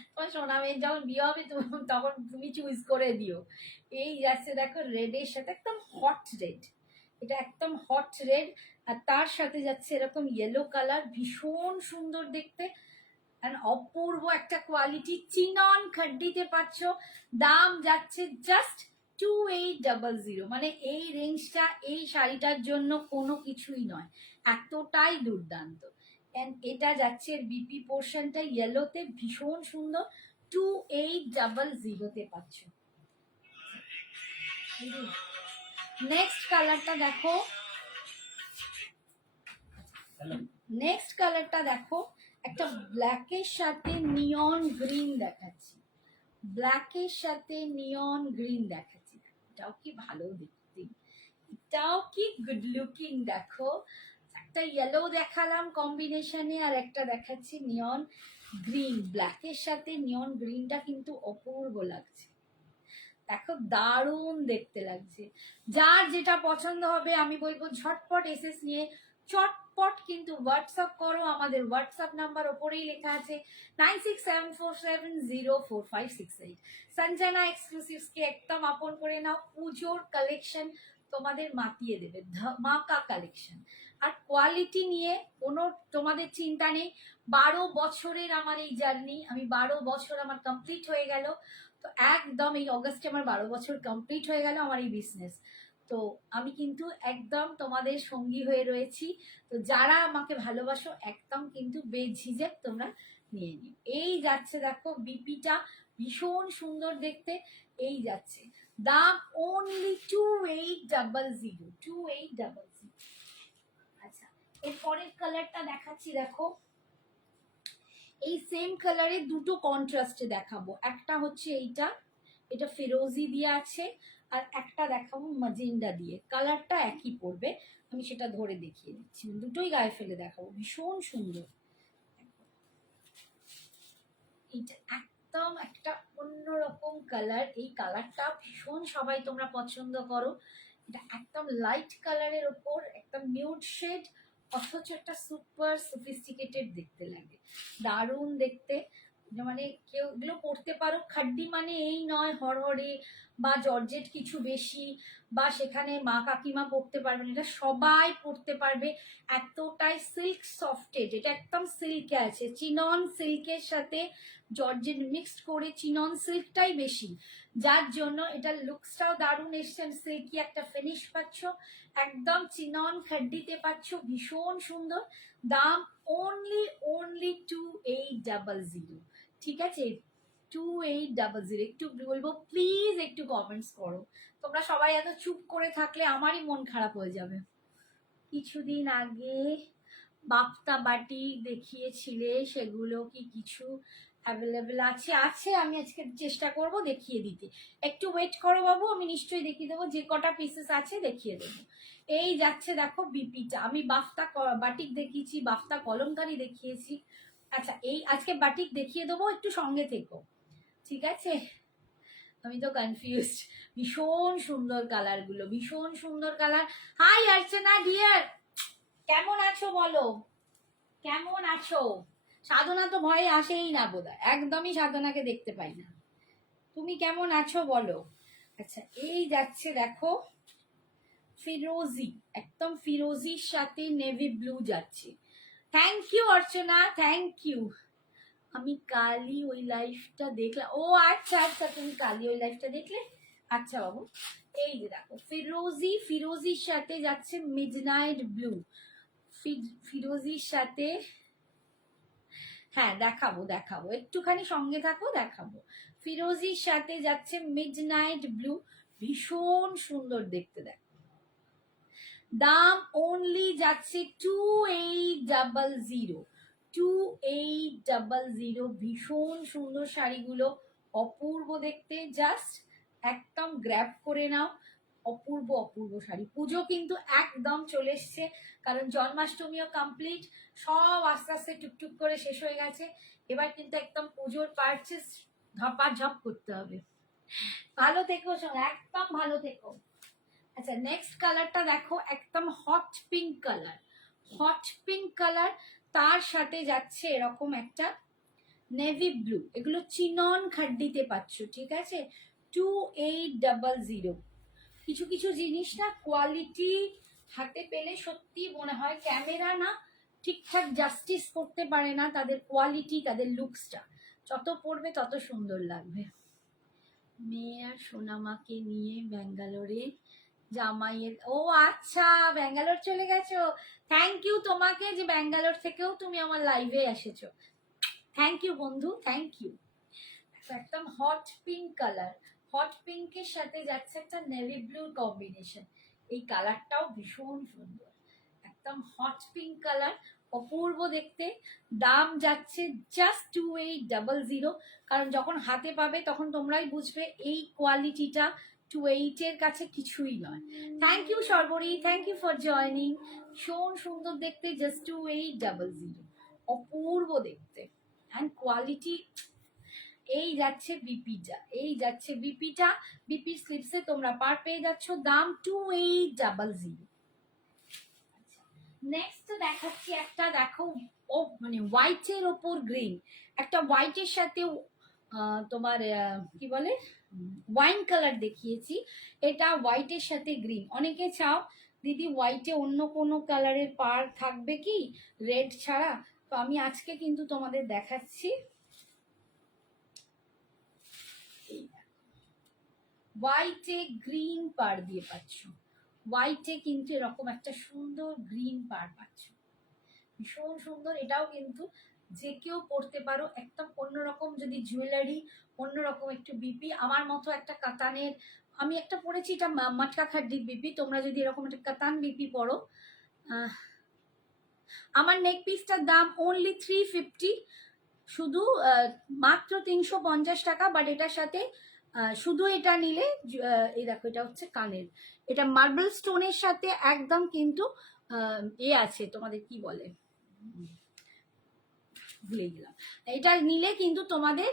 তোমার সোনা মেয়ের যখন বিয়ে হবে তখন তুমি চুজ করে দিও এই যাচ্ছে দেখো রেডের সাথে একদম হট রেড এটা একদম হট রেড আর তার সাথে যাচ্ছে এরকম ইয়েলো কালার ভীষণ সুন্দর দেখতে আর অপূর্ব একটা কোয়ালিটি চিনন খাড্ডিতে পাচ্ছ দাম যাচ্ছে জাস্ট 2800 মানে এই রেঞ্জটা এই শাড়িটার জন্য কোনো কিছুই নয় এতটাই দুর্দান্ত এন্ড এটা যাচ্ছে বিপি পোর্শনটা ইয়েলোতে ভীষণ সুন্দর 2800 তে পাচ্ছ নেক্সট কালারটা দেখো নেক্সট কালারটা দেখো একটা ব্ল্যাকের সাথে নিয়ন গ্রিন দেখাচ্ছি ব্ল্যাকের সাথে নিয়ন গ্রিন দেখাচ্ছি এটাও কি ভালো দেখতে এটাও কি গুড লুকিং দেখো একটা ইয়েলো দেখালাম কম্বিনেশনে আর একটা দেখাচ্ছি নিয়ন গ্রিন ব্ল্যাকের সাথে নিয়ন গ্রিনটা কিন্তু অপূর্ব লাগছে দেখো দারুণ দেখতে লাগছে যার যেটা পছন্দ হবে আমি বলবো ঝটপট এসএস নিয়ে চটপট কিন্তু হোয়াটসঅ্যাপ করো আমাদের হোয়াটসঅ্যাপ নাম্বার ওপরেই লেখা আছে 9674704568 সঞ্জনা এক্সক্লুসিভসকে একদম আপন করে নাও পুজোর কালেকশন তোমাদের মাতিয়ে দেবে ধামাকা কালেকশন আর কোয়ালিটি নিয়ে কোনো তোমাদের চিন্তা নেই 12 বছরের আমার এই জার্নি আমি 12 বছর আমার কমপ্লিট হয়ে গেল তো একদম এই অগস্টে আমার 12 বছর কমপ্লিট হয়ে গেল আমার এই বিজনেস তো আমি কিন্তু একদম তোমাদের সঙ্গী হয়ে রয়েছি তো যারা আমাকে ভালোবাসো একদম কিন্তু বেঝিঝক তোমরা নিয়ে নিও এই যাচ্ছে দেখো বিপিটা ভীষণ সুন্দর দেখতে এই যাচ্ছে দাম অনলি 2800 আচ্ছা এরপরের কালারটা দেখাচ্ছি দেখো এই সেম কালারে দুটো কন্ট্রাস্টে দেখাবো একটা হচ্ছে এইটা এটা ফিরোজি দিয়ে আছে আর একটা দেখাবো ম্যাজেন্ডা দিয়ে কালারটা একই পড়বে আমি সেটা ধরে দেখিয়ে দিচ্ছি দুটোই গায়ে ফেলে দেখাবো ভীষণ সুন্দর এটা একদম একটা অন্যরকম কালার এই কালারটা ভীষণ সবাই তোমরা পছন্দ করো এটা একদম লাইট কালারের ওপর একদম নিউড শেড অথচ একটা সুপার সফিস্টিকেটেড দেখতে লাগে দারুণ দেখতে মানে কেউ এগুলো পড়তে পারো খাড্ডি মানে এই নয় হরহরে বা জর্জেট কিছু বেশি বা সেখানে মা কাকিমা পড়তে পারবেন এটা সবাই পড়তে পারবে এতটাই সিল্ক সফটেড এটা একদম সিল্কে আছে চিনন সিল্কের সাথে জর্জেট মিক্সড করে চিনন সিল্কটাই বেশি যার জন্য এটা লুকসটাও দারুণ এসছে সিল্কি একটা ফিনিশ পাচ্ছ একদম চিনন খাড্ডিতে পাচ্ছ ভীষণ সুন্দর দাম অনলি 2800 ঠিক আছে 2800 একটু বলবো প্লিজ একটু কমেন্টস করো তোমরা সবাই এত চুপ করে থাকলে আমারই মন খারাপ হয়ে যাবে কিছুদিন আগে বাপ্তা বাটি দেখিয়েছিলে সেগুলো কি কিছু অ্যাভেলেবেল আছে আছে আমি আজকে চেষ্টা করব দেখিয়ে দিতে একটু ওয়েট করো বাবু আমি নিশ্চয়ই দেখিয়ে দেবো যে কটা পিসেস আছে দেখিয়ে দেবো এই যাচ্ছে দেখো বিপিটা আমি বাফতা বাটিক দেখিয়েছি বাফতা কলমকারি দেখিয়েছি আচ্ছা এই আজকে বাটিক দেখিয়ে দেবো একটু সঙ্গে থেকো ঠিক আছে আমি তো কনফিউজড ভীষণ সুন্দর কালারগুলো ভীষণ সুন্দর কালার হাই অর্চনা ডিয়ার কেমন আছো বলো কেমন আছো সাধনা তো ভয়ে আসেই না বোধহয় একদমই সাধনাকে দেখতে পাই না তুমি কেমন আছো বলো আচ্ছা এই যাচ্ছে দেখো ফিরোজি, একদম ফিরোজির সাথে নেভি ব্লু যাচ্ছে। Thank you Archana, thank you. আমি কালই ওই লাইফটা দেখলাম। ও আচ্ছা আচ্ছা, তুমি কালই ওই লাইফটা দেখলে? আচ্ছা বাবু, এই যে দেখো ফিরোজি, ফিরোজির সাথে যাচ্ছে মিডনাইট ব্লু। ফিরোজির সাথে, হ্যাঁ দেখাবো দেখাবো, একটুখানি সঙ্গে থাকো, দেখাবো। ফিরোজির সাথে যাচ্ছে মিডনাইট ব্লু, ভীষণ সুন্দর দেখতে। দেখ দাম অনলি যাচ্ছে 2800, 2800। ভীষণ সুন্দর শাড়িগুলো, অপূর্ব দেখতে, জাস্ট একদম গ্র্যাব করে নাও। অপূর্ব অপূর্ব শাড়ি। পুজো কিন্তু একদম চলে এসছে, কারণ জন্মাষ্টমীও কমপ্লিট, সব আস্তে আস্তে টুকটুক করে শেষ হয়ে গেছে। এবার কিন্তু একদম পুজোর পারচেস ঝপাঝপ করতে হবে। ভালো থেকো সবাই, একদম ভালো থেকো। আচ্ছা নেক্সট কালারটা দেখো, একদম hot pink colour, hot pink colour, তার সাথে যাচ্ছে এরকম একটা নেভি ব্লু। এগুলো চিনন খাড্ডিতে পাচ্ছ, ঠিক আছে? 2800। কিছু কিছু জিনিস না কোয়ালিটি হাতে পেলে সত্যি মনে হয় ক্যামেরা না ঠিকঠাক জাস্টিস করতে পারে না তাদের কোয়ালিটি, তাদের লুকসটা। যত পড়বে তত সুন্দর লাগবে। মেয়ে আর সোনামাকে নিয়ে ব্যাঙ্গালোরে জামাইয়ের, ও আচ্ছা ব্যাঙ্গালোর চলে গেছো। থ্যাংক ইউ তোমাকে, যে ব্যাঙ্গালোর থেকেও তুমি আমার লাইভে এসেছো। থ্যাংক ইউ বন্ধু, থ্যাংক ইউ। একদম হট পিঙ্ক কালার, হট পিঙ্কের সাথে যাচ্ছে একটা নেভি ব্লু কম্বিনেশন। এই কালারটাও ভীষণ সুন্দর, একদম হট পিঙ্ক কালার, অপূর্ব দেখতে। দাম যাচ্ছে জাস্ট 2800, কারণ যখন হাতে পাবে তখন তোমরাই বুঝবে এই কোয়ালিটিটা 28 কাছে কিছুই নয়। Thank you Sarbari, thank you for joining. ভীষণ সুন্দর দেখতে, জাস্ট 2800, অপূর্ব দেখতে অ্যান্ড কোয়ালিটি। এই যাচ্ছে বিপিটা, এই যাচ্ছে বিপিটা, বিপির স্লিপসে তোমরা পার পেয়ে যাচ্ছ, দাম 2800। নেক্সট দেখাচ্ছি একটা, দেখো ও মানে হোয়াইটের ওপর গ্রিন, একটা হোয়াইটের সাথে তোমার কি বলে ওয়াইন কালার দেখিয়েছি, এটা হোয়াইটের সাথে গ্রিন। অনেকে চাও দিদি হোয়াইটে অন্য কোনো কালারের পার থাকবে কি রেড ছাড়া, তো আমি আজকে কিন্তু তোমাদের দেখাচ্ছি। হোয়াইটে গ্রিন পার দিয়ে পাচ্ছ, হোয়াইটে কিন্তু এরকম একটা সুন্দর গ্রিন পার পাচ্ছ, ভীষণ সুন্দর। এটাও কিন্তু যে কেউ পরতে পারো, একদম অন্যরকম যদি জুয়েলারি, অন্যরকম একটু বিপি। আমার মতো একটা কাতানের, আমি একটা পরেছি, এটা মাটকা খাড্ডির বিপি। তোমরা যদি এরকম একটা কাতান বিপি পরো, আমার নেক পিসটার দাম অনলি 350, শুধু মাত্র 350 টাকা। বাট এটার সাথে শুধু এটা নিলে, এই দেখো এটা হচ্ছে কানের, এটা মার্বেল স্টোনের সাথে একদম কিন্তু এ আছে, তোমাদের কি বলে ভুলে গেলাম। এটা নিলে কিন্তু তোমাদের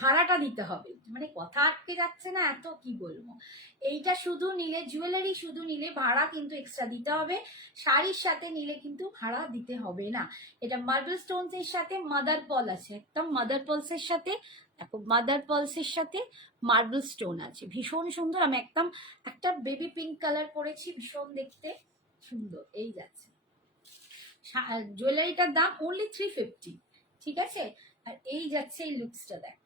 ভাড়াটা দিতে হবে, মানে কথা আটকে যাচ্ছে না এত, কি বলবো। এইটা শুধু নিলে, জুয়েলারি শুধু নিলে ভাড়া কিন্তু এক্সট্রা দিতে হবে, শাড়ির সাথে নিলে কিন্তু ভাড়া দিতে হবে না। এটা মার্বেল স্টোনস এর সাথে মাদার পল আছে, একদম মাদার পলসের সাথে, দেখো মাদার পলসের সাথে মার্বেল স্টোন আছে, ভীষণ সুন্দর। আমি একদম একটা বেবি পিঙ্ক কালার পরেছি, ভীষণ দেখতে সুন্দর। এই যাচ্ছে জুয়েলারিটার দাম অনলি 350, ঠিক আছে? আর এই যাচ্ছে এই লুকসটা, দেখ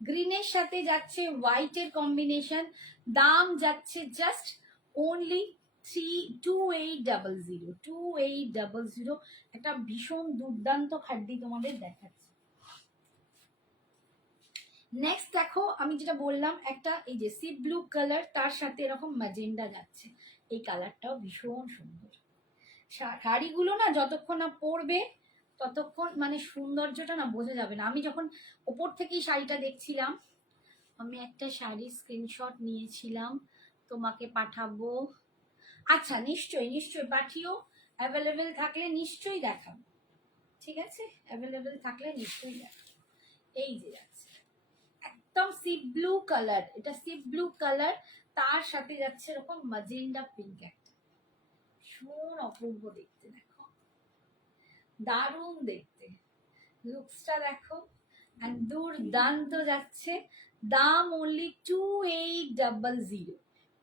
গ্রিনের সাথে যাচ্ছে হোয়াইটের কম্বিনেশন, দাম যাচ্ছে জাস্ট অনলি 2800। একটা ভীষণ দুর্দান্ত খাড্ডি তোমাদের দেখাচ্ছে। নেক্সট দেখো, আমি যেটা বললাম একটা এই যে সি ব্লু কালার, তার সাথে এরকম ম্যাজেন্ডা যাচ্ছে, এই কালারটাও ভীষণ সুন্দর। শাড়িগুলো না যতক্ষণ না পরবে ততক্ষণ মানে সৌন্দর্যটা না বোঝা যাবে না। আমি যখন ওপর থেকেই শাড়িটা দেখছিলাম, আমি একটা শাড়ির স্ক্রিনশট নিয়েছিলাম, তোমাকে পাঠাবো। আচ্ছা নিশ্চয়ই নিশ্চয়ই পাঠিও, অ্যাভেলেবেল থাকলে নিশ্চয়ই দেখাবো, ঠিক আছে? অ্যাভেলেবেল থাকলে নিশ্চয়ই দেখাবো। এই যে যাচ্ছে একদম সি ব্লু কালার, এটা সি ব্লু কালার, তার সাথে যাচ্ছে এরকম ম্যাজেন্ডা পিঙ্ক, একটা ভীষণ অপূর্ব দেখতে, দেখো দারুণ দেখতে, লুকসটা দেখো দুর্দান্ত যাচ্ছে। দাম অনলি 2800,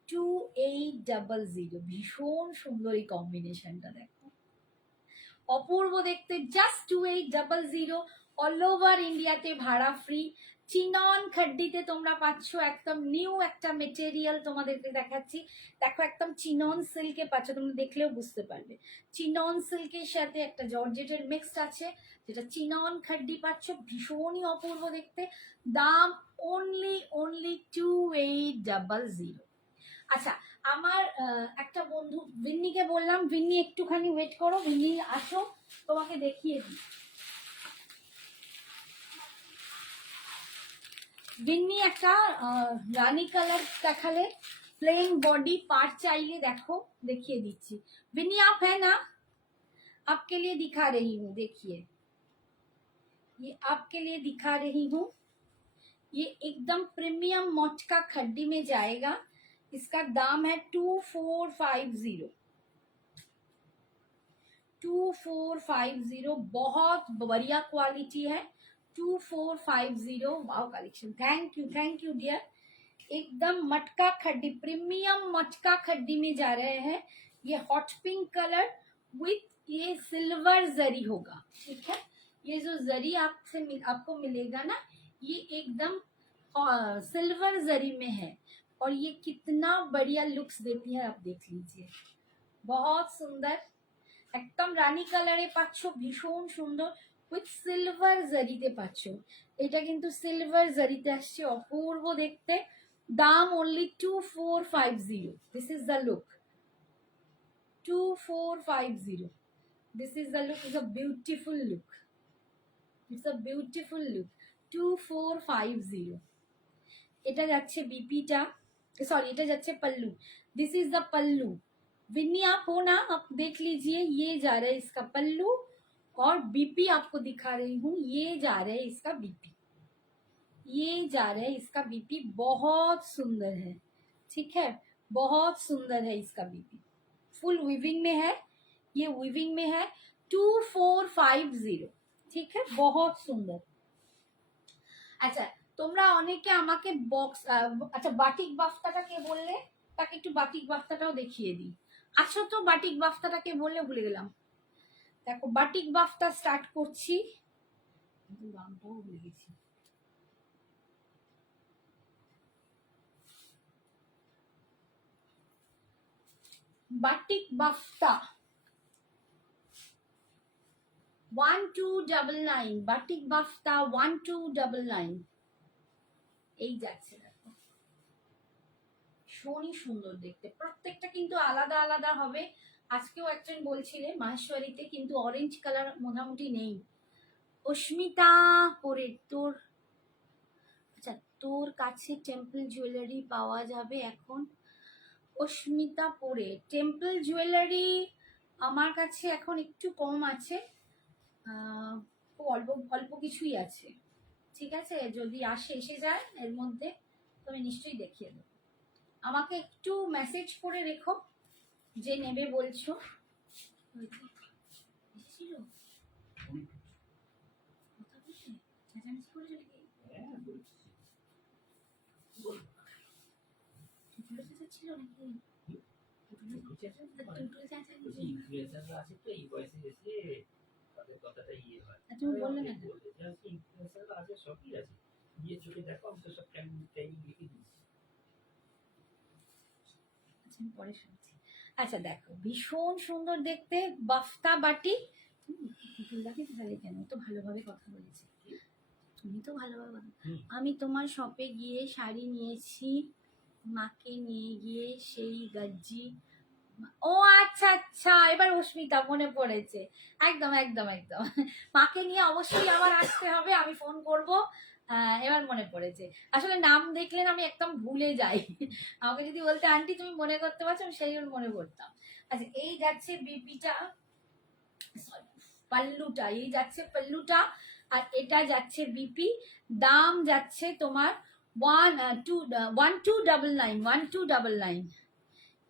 2800। ভীষণ সুন্দর এই কম্বিনেশনটা, দেখো অপূর্ব দেখতে। জাস্ট 2800, অল ওভার ইন্ডিয়াতে ভাড়া ফ্রি। চিনন খাড্ডিতে তোমরা পাচ্ছ একদম নিউ একটা মেটেরিয়াল, তোমাদেরকে দেখাচ্ছি। দেখো একদম চিনন সিল্কে পাচ্ছ, তোমরা দেখলেও বুঝতে পারবে। চিনন সিল্কের সাথে একটা জর্জেটের মিক্সড আছে, যেটা চিনন খাড্ডি পাচ্ছ, ভীষণই অপূর্ব দেখতে। দাম অনলি 2800। আচ্ছা, আমার একটা বন্ধু ভিন্নিকে বললাম, ভিন্নি একটুখানি ওয়েট করো, ভিন্নি আসো তোমাকে দেখিয়ে দিই। ভিন্নি একটা রানী কালার দেখালে, প্লেন बॉडी पार्ट चाहिए, देखो देखिए दीजिए। विन्नी आप है ना, आपके लिए दिखा रही हूँ, देखिए ये आपके लिए दिखा रही हूँ। ये एकदम प्रीमियम मोटका खड्डी में जाएगा। इसका दाम है 2450। 2450, बहुत बढ़िया क्वालिटी है। 2450, wow collection, thank you dear. एकदम मटका खड्डी, प्रीमियम मटका खड्डी में जा रहे हैं। ये हॉट पिंक कलर विथ ये सिल्वर जरी होगा, ठीक है। ये जो जरी आपको मिलेगा ना, ये एकदम सिल्वर जरी में है, और ये कितना बढ़िया लुक्स देती है, आप देख लीजिए, बहुत सुंदर। एकदम রানী কালারে পাচ্ছ, ভীষণ সুন্দর, উইথ সিলভার জারিতে পাচ্ছ। এটা কিন্তু সিলভার জারিতে আসছে, অপূর্ব দেখতে। দাম only 2450। This is the look, 2450। This is the look, is a beautiful look, it's a beautiful look. 2450। এটা যাচ্ছে বিপিটা, সরি এটা যাচ্ছে pallu. This is the pallu. Vinni आप हो ना, आप देख लीजिए, ये जा रहा है इसका पल्लू, और बीपी आपको दिखा रही हूँ, ये जा रहा है इसका बीपी, ये जा रहा है इसका बीपी। बहुत सुंदर है, ठीक है, बहुत सुंदर है इसका बीपी। फुल वीविंग में है, ये वीविंग में है। 2450, ठीक है, बहुत सुंदर। अच्छा, তোমরা অনেকে আমাকে বক্স, আচ্ছা বাটিক বাফতাটা কে বললে, তাকে একটু বাটিক বাফতাটাও দেখিয়ে দিই। আচ্ছা, তো বাটিক বাফতাটা কে বললে ভুলে গেলাম। দেখো বাটিক বাফতা স্টার্ট করছি, নামটাও ভুলে গেছি। বাটিক বাফতা 1299, বাটিক বাফতা 1299 এই যাচ্ছে। দেখো ভীষণই সুন্দর দেখতে, প্রত্যেকটা কিন্তু আলাদা আলাদা হবে। আজকেও একজন বলছিলে মাহেশ্বরীতে কিন্তু অরেঞ্জ কালার মোটামুটি নেই। অস্মিতা পরে তোর, আচ্ছা তোর কাছে টেম্পল জুয়েলারি পাওয়া যাবে এখন? অস্মিতা পরে টেম্পল জুয়েলারি আমার কাছে এখন একটু কম আছে, অল্প অল্প কিছুই আছে, ঠিক আছে। যদি এসে যায় এর মধ্যে, তো আমি নিশ্চয়ই দেখিয়ে দেবো। আমাকে একটু মেসেজ করে রেখো যে নেবে বলছো। তুমি বললে না, পরে শুনছি। আচ্ছা দেখো ভীষণ সুন্দর দেখতে বাফতা বাটি। ভালো কেন, তো ভালোভাবে কথা বলেছি, তুমি তো ভালোভাবে কথা। আমি তোমার শপে গিয়ে শাড়ি নিয়েছি, মাকে নিয়ে গিয়ে সেই গজ্জি। ও আচ্ছা আচ্ছা, এবার অস্মিতা মনে পড়েছে, একদম একদম একদম। মাকে নিয়ে অবশ্যই আবার আসতে হবে, আমি ফোন করব। এবার মনে পড়েছে, আসলে নাম দেখলেন আমি একদম ভুলে যাই। আমাকে যদি বলতে আন্টি তুমি মনে করতে পারছো, আমি সেই জন্য মনে করতাম। আচ্ছা এই যাচ্ছে বিপিটা, পাল্লুটা, এই যাচ্ছে পাল্লুটা, আর এটা যাচ্ছে বিপি। দাম যাচ্ছে তোমার 1299।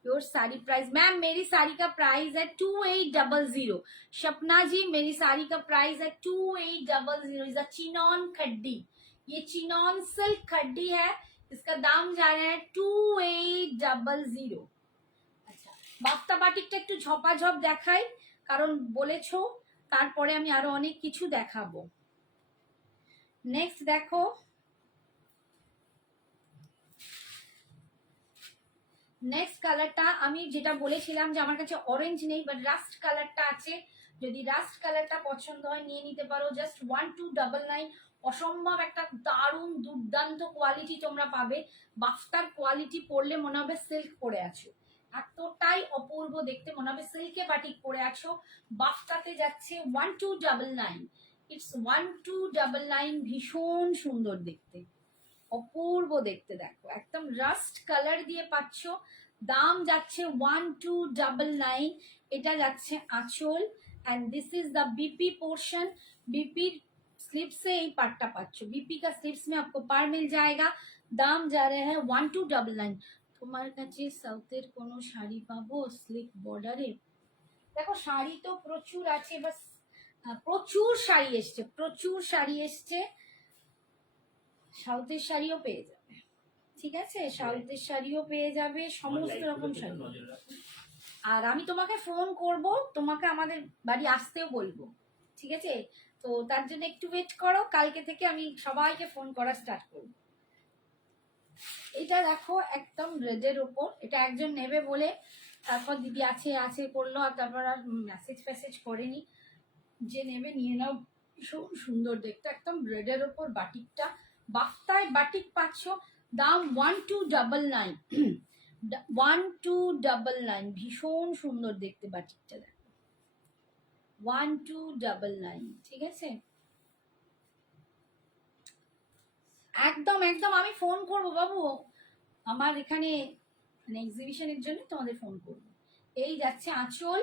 योर साड़ी प्राइस, मैम मेरी साड़ी का प्राइस है 2800। सपना जी मेरी साड़ी का प्राइस है 2800। इज अ चिनॉन खड्डी, ये चिनॉन सिल्क खड्डी है, इसका दाम जा रहा है 2800। আচ্ছা, বাফতা বাটিকটা একটু ঝপাঝপ দেখাই, কারণ বলেছো, তারপরে আমি আরো অনেক কিছু দেখাবো। নেক্সট দেখো, নেক্সট কালারটা আমি যেটা বলেছিলাম যে আমার কাছে অরেঞ্জ নেই, বাট রাস্ট কালারটা আছে। যদি রাস্ট কালারটা পছন্দ হয় নিয়ে নিতে পারো। জাস্ট 1299, অসম্ভব একটা দারুণ দুর্দান্ত কোয়ালিটি তোমরা পাবে। বাফতার কোয়ালিটি পরলে মনে হবে সিল্ক পরে আছো, এতটাই অপূর্ব দেখতে, মনে হবে সিল্কে বাটিক পরে আছো। বাফতাতে যাচ্ছে 1299, ইটস 1299, ভীষণ সুন্দর দেখতে, অপূর্ব দেখতে। দেখো একদম রাস্ট কালার দিয়ে পাচ্ছ, দাম যাচ্ছে 1299। এটা যাচ্ছে আঁচল, and this is the BP portion. BP sleeves से ही पार्टটা পাচ্ছ, बीपी का स्लीव्स में आपको पार मिल जाएगा। दाम जा रहे हैं 1299। তোমার কাছে সাউথের কোনো শাড়ি পাবো স্লিক বর্ডারে? দেখো শাড়ি তো প্রচুর আছে, বাস প্রচুর শাড়ি এসছে, প্রচুর শাড়ি এসছে। সাউথের শাড়িও পেয়ে যাবে, ঠিক আছে, সাউথের শাড়িও পেয়ে যাবে, সমস্ত রকম শাড়ি। আর আমি তোমাকে ফোন করব, তোমাকে আমাদের বাড়ি আসতেও বলবো, ঠিক আছে? তো তার জন্য একটু ওয়েট করো, কালকে থেকে আমি সবাইকে ফোন করা স্টার্ট করব। এটা দেখো একদম রেডের ওপর, এটা একজন নেবে বলে তারপর দিদি আছে আছে করলো, আর তারপর আর মেসেজ করেনি। যে নেবে নিয়ে নাও, ভীষণ সুন্দর দেখতে, একদম রেডের ওপর বাটিকটা। বাফতায় বাটিক পাচ্ছ, দাম 1299, 1299, ভীষণ সুন্দর দেখতে বাটিকটা। দেখো 1299, ঠিক আছে? একদম একদম আমি ফোন করব বাবু, আমার এখানে মানে এক্সিবিশনের জন্য তোমাদের ফোন করব। এই যাচ্ছে আঁচল,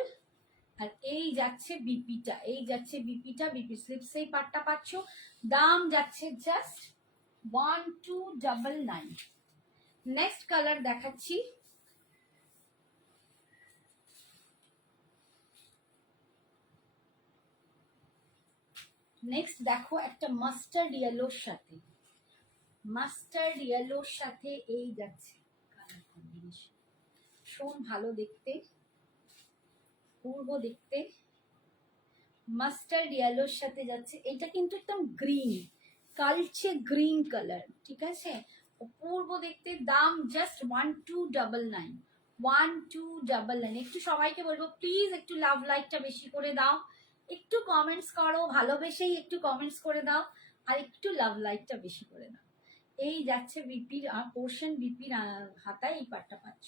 আর এই যাচ্ছে বিপিটা, এই যাচ্ছে বিপিটা, বিপি স্লিপস এই পাটটা পাচ্ছ। দাম যাচ্ছে জাস্ট 1299। নেক্সট কালার দেখাচ্ছি, নেক্সট দেখো একটা মাস্টার্ড ইয়েলোর সাথে, মাস্টার্ড ইয়েলোর সাথে এই যাচ্ছে কালার কম্বিনেশন, ভীষণ ভালো দেখতে, পূর্ব দেখতে। মাস্টার্ড ইয়েলোর সাথে যাচ্ছে, এটা কিন্তু একদম গ্রিন, কালচে গ্রিন কালার, ঠিক আছে, অপূর্ব দেখতে। দাম জাস্ট 1299, 1299। একটু সবাইকে বলবো প্লিজ একটু লাভ লাইকটা বেশি করে দাও, একটু কমেন্টস করো, ভালোবেসেই একটু কমেন্টস করে দাও, আর একটু লাভ লাইকটা বেশি করে দাও। এই যাচ্ছে বিপির পোর্শন, বিপির হাতায় এই পাটটা পাচ্ছ।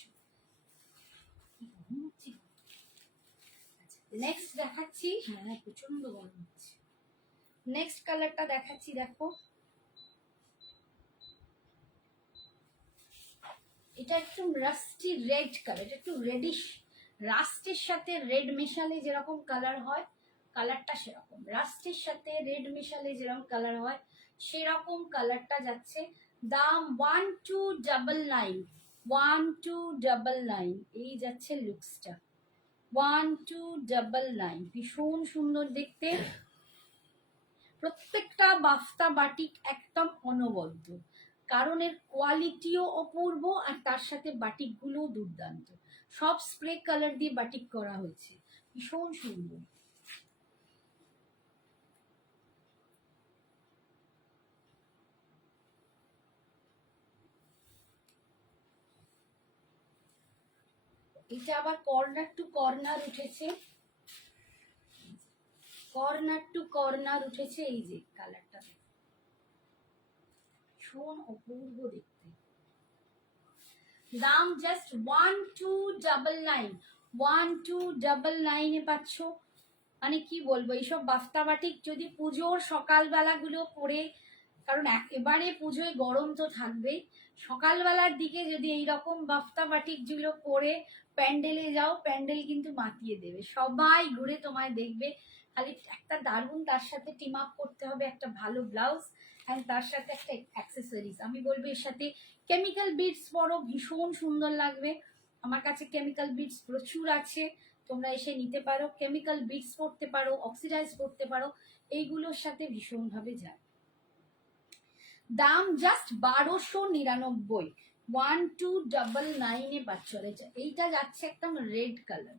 নেক্সট দেখাচ্ছি, হ্যাঁ প্রচন্ড গরম হচ্ছে। নেক্সট কালারটা দেখাচ্ছি, দেখো এটা একটু রাস্টি রেড কালার, এটা একটু রেডিশ, রাস্টের সাথে রেড মেশালে যেরকম কালার হয়, কালারটা সেরকম, রাস্টের সাথে রেড মেশালে যেরকম কালার হয় সেরকম কালারটা যাচ্ছে। দাম 1299, 1299, এই যাচ্ছে লুকসটা 1299, ভীষণ সুন্দর দেখতে। প্রত্যেকটা বাফতা বাটিক একদম অনবদ্য, কারণ এর কোয়ালিটিও অপূর্ব, আর তার সাথে বাটিকগুলোও দুর্দান্ত। সব স্প্রে কালার দিয়ে বাটিক করা হয়েছে, ভীষণ সুন্দর। এটা আবার কর্নার টু কর্নার উঠেছে, কর্নার টু কর্নার উঠেছে, এই যে কালারটা ভীষণ অপূর্ব দেখতে। দাম জাস্ট 1299, 1299 এ পাচ্ছ। মানে কি বলবো, এইসব বাফতা বাটিক যদি পুজোর সকালবেলাগুলো পরে, কারণ একেবারে পুজোয় গরম তো থাকবেই, সকালবেলার দিকে যদি এইরকম বাফতা বাটিকগুলো পরে প্যান্ডেলে যাও, প্যান্ডেল কিন্তু মাতিয়ে দেবে, সবাই ঘুরে তোমায় দেখবে। খালি একটা দারুণ তার সাথে টিম আপ করতে হবে, একটা ভালো ব্লাউজ অ্যান্ড তার সাথে একটা অ্যাক্সেসরিজ। আমি বলবো এর সাথে কেমিক্যাল বিডস পরো, ভীষণ সুন্দর লাগবে। আমার কাছে কেমিক্যাল বিডস প্রচুর আছে, তোমরা এসে নিতে পারো, কেমিক্যাল বিডস পরতে পারো, অক্সিডাইজ করতে পারো, এইগুলোর সাথে ভীষণভাবে যায়। দাম জাস্ট 1299, 1299 পাচ্ছ। এইটা যাচ্ছে একদম রেড কালার,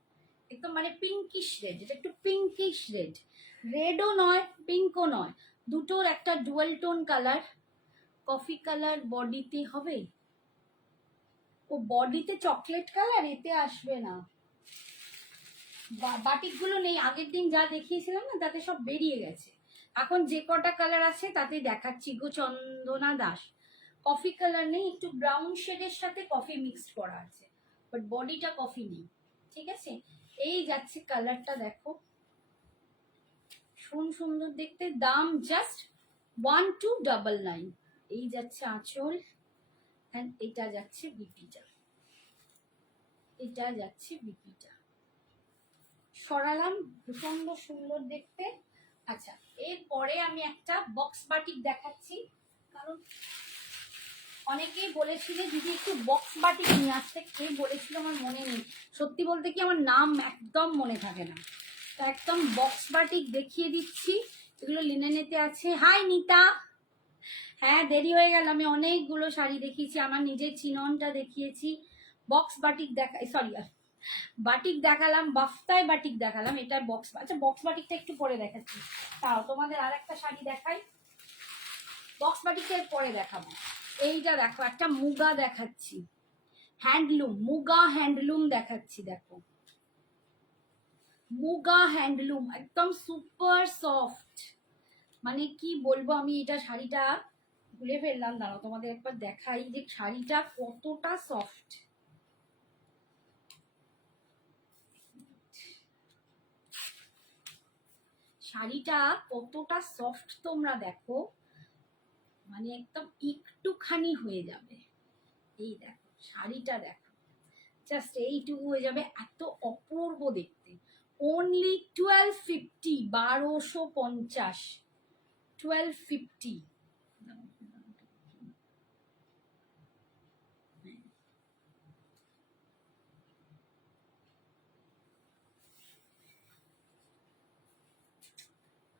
একদম মানে পিঙ্কিশ রেড, এটা একটু পিঙ্কিশ রেড, রেডও নয় পিঙ্কও নয়, দুটোর একটা dual tone colour. Coffee colour বডিতে হবে, ও বডিতে চকলেট কালার, এতে আসবে না। বাটিকগুলো নেই, আগের দিন যা দেখিয়েছিলাম না তাতে সব বেরিয়ে গেছে। এখন যে কটা কালার আছে তাতে দেখাচ্ছি গো চন্দনা দাস। কফি কালার নেই, একটু ব্রাউন শেডের সাথে কফি মিক্সড করা আছে, বাট বডিটা কফি নেই, ঠিক আছে। এই যাচ্ছে কালারটা, দেখো সুন্দর দেখতে, দাম জাস্ট 1299। এই যাচ্ছে আঁচল, এন্ড এটা যাচ্ছে বিপিটা, এটা যাচ্ছে বিপিটা। সরালাম, ভীষণ সুন্দর দেখতে। আচ্ছা, এরপরে আমি একটা বক্স বাটিক দেখাচ্ছি, কারণ অনেকেই বলেছিলে দিদি একটু বক্স বাটিক নিয়ে আসতে, কে বলেছিল আমার মনে নেই, সত্যি বলতে কি আমার নাম একদম মনে থাকে না। তো একদম বক্স বাটিক দেখিয়ে দিচ্ছি, এগুলো লিনেনেতে আছে। হাই নিতা, হ্যাঁ দেরি হয়ে গেল, আমি অনেকগুলো শাড়ি দেখিয়েছি, আমার নিজের চিননটা দেখিয়েছি, বক্স বাটিক সরি বাটিক দেখালাম, বাফতায় বাটিক দেখালাম, এটা বক্স। আচ্ছা বক্স বাটিকটা একটু পরে দেখাচ্ছি, তাও তোমাদের আর একটা শাড়ি দেখাই, বক্স বাটিকটা পরে দেখাবো। এইটা দেখো, একটা মুগা দেখাচ্ছি, হ্যান্ডলুম, মুগা হ্যান্ডলুম দেখাচ্ছি, দেখো মুগা হ্যান্ডলুম, একদম সুপার সফট, মানে কি বলবো আমি, এটা শাড়িটা ভুলে ফেললাম, দাঁড়াও তোমাদের একবার দেখাই যে শাড়িটা কতটা সফট। শাড়িটা কতটা সফট তোমরা দেখো, মানে একদম একটুখানি হয়ে যাবে। এই দেখো শাড়িটা, দেখো জাস্ট এইটুকু হয়ে যাবে, এত অপূর্ব দেখতে। অনলি 1250, 1250, 1250।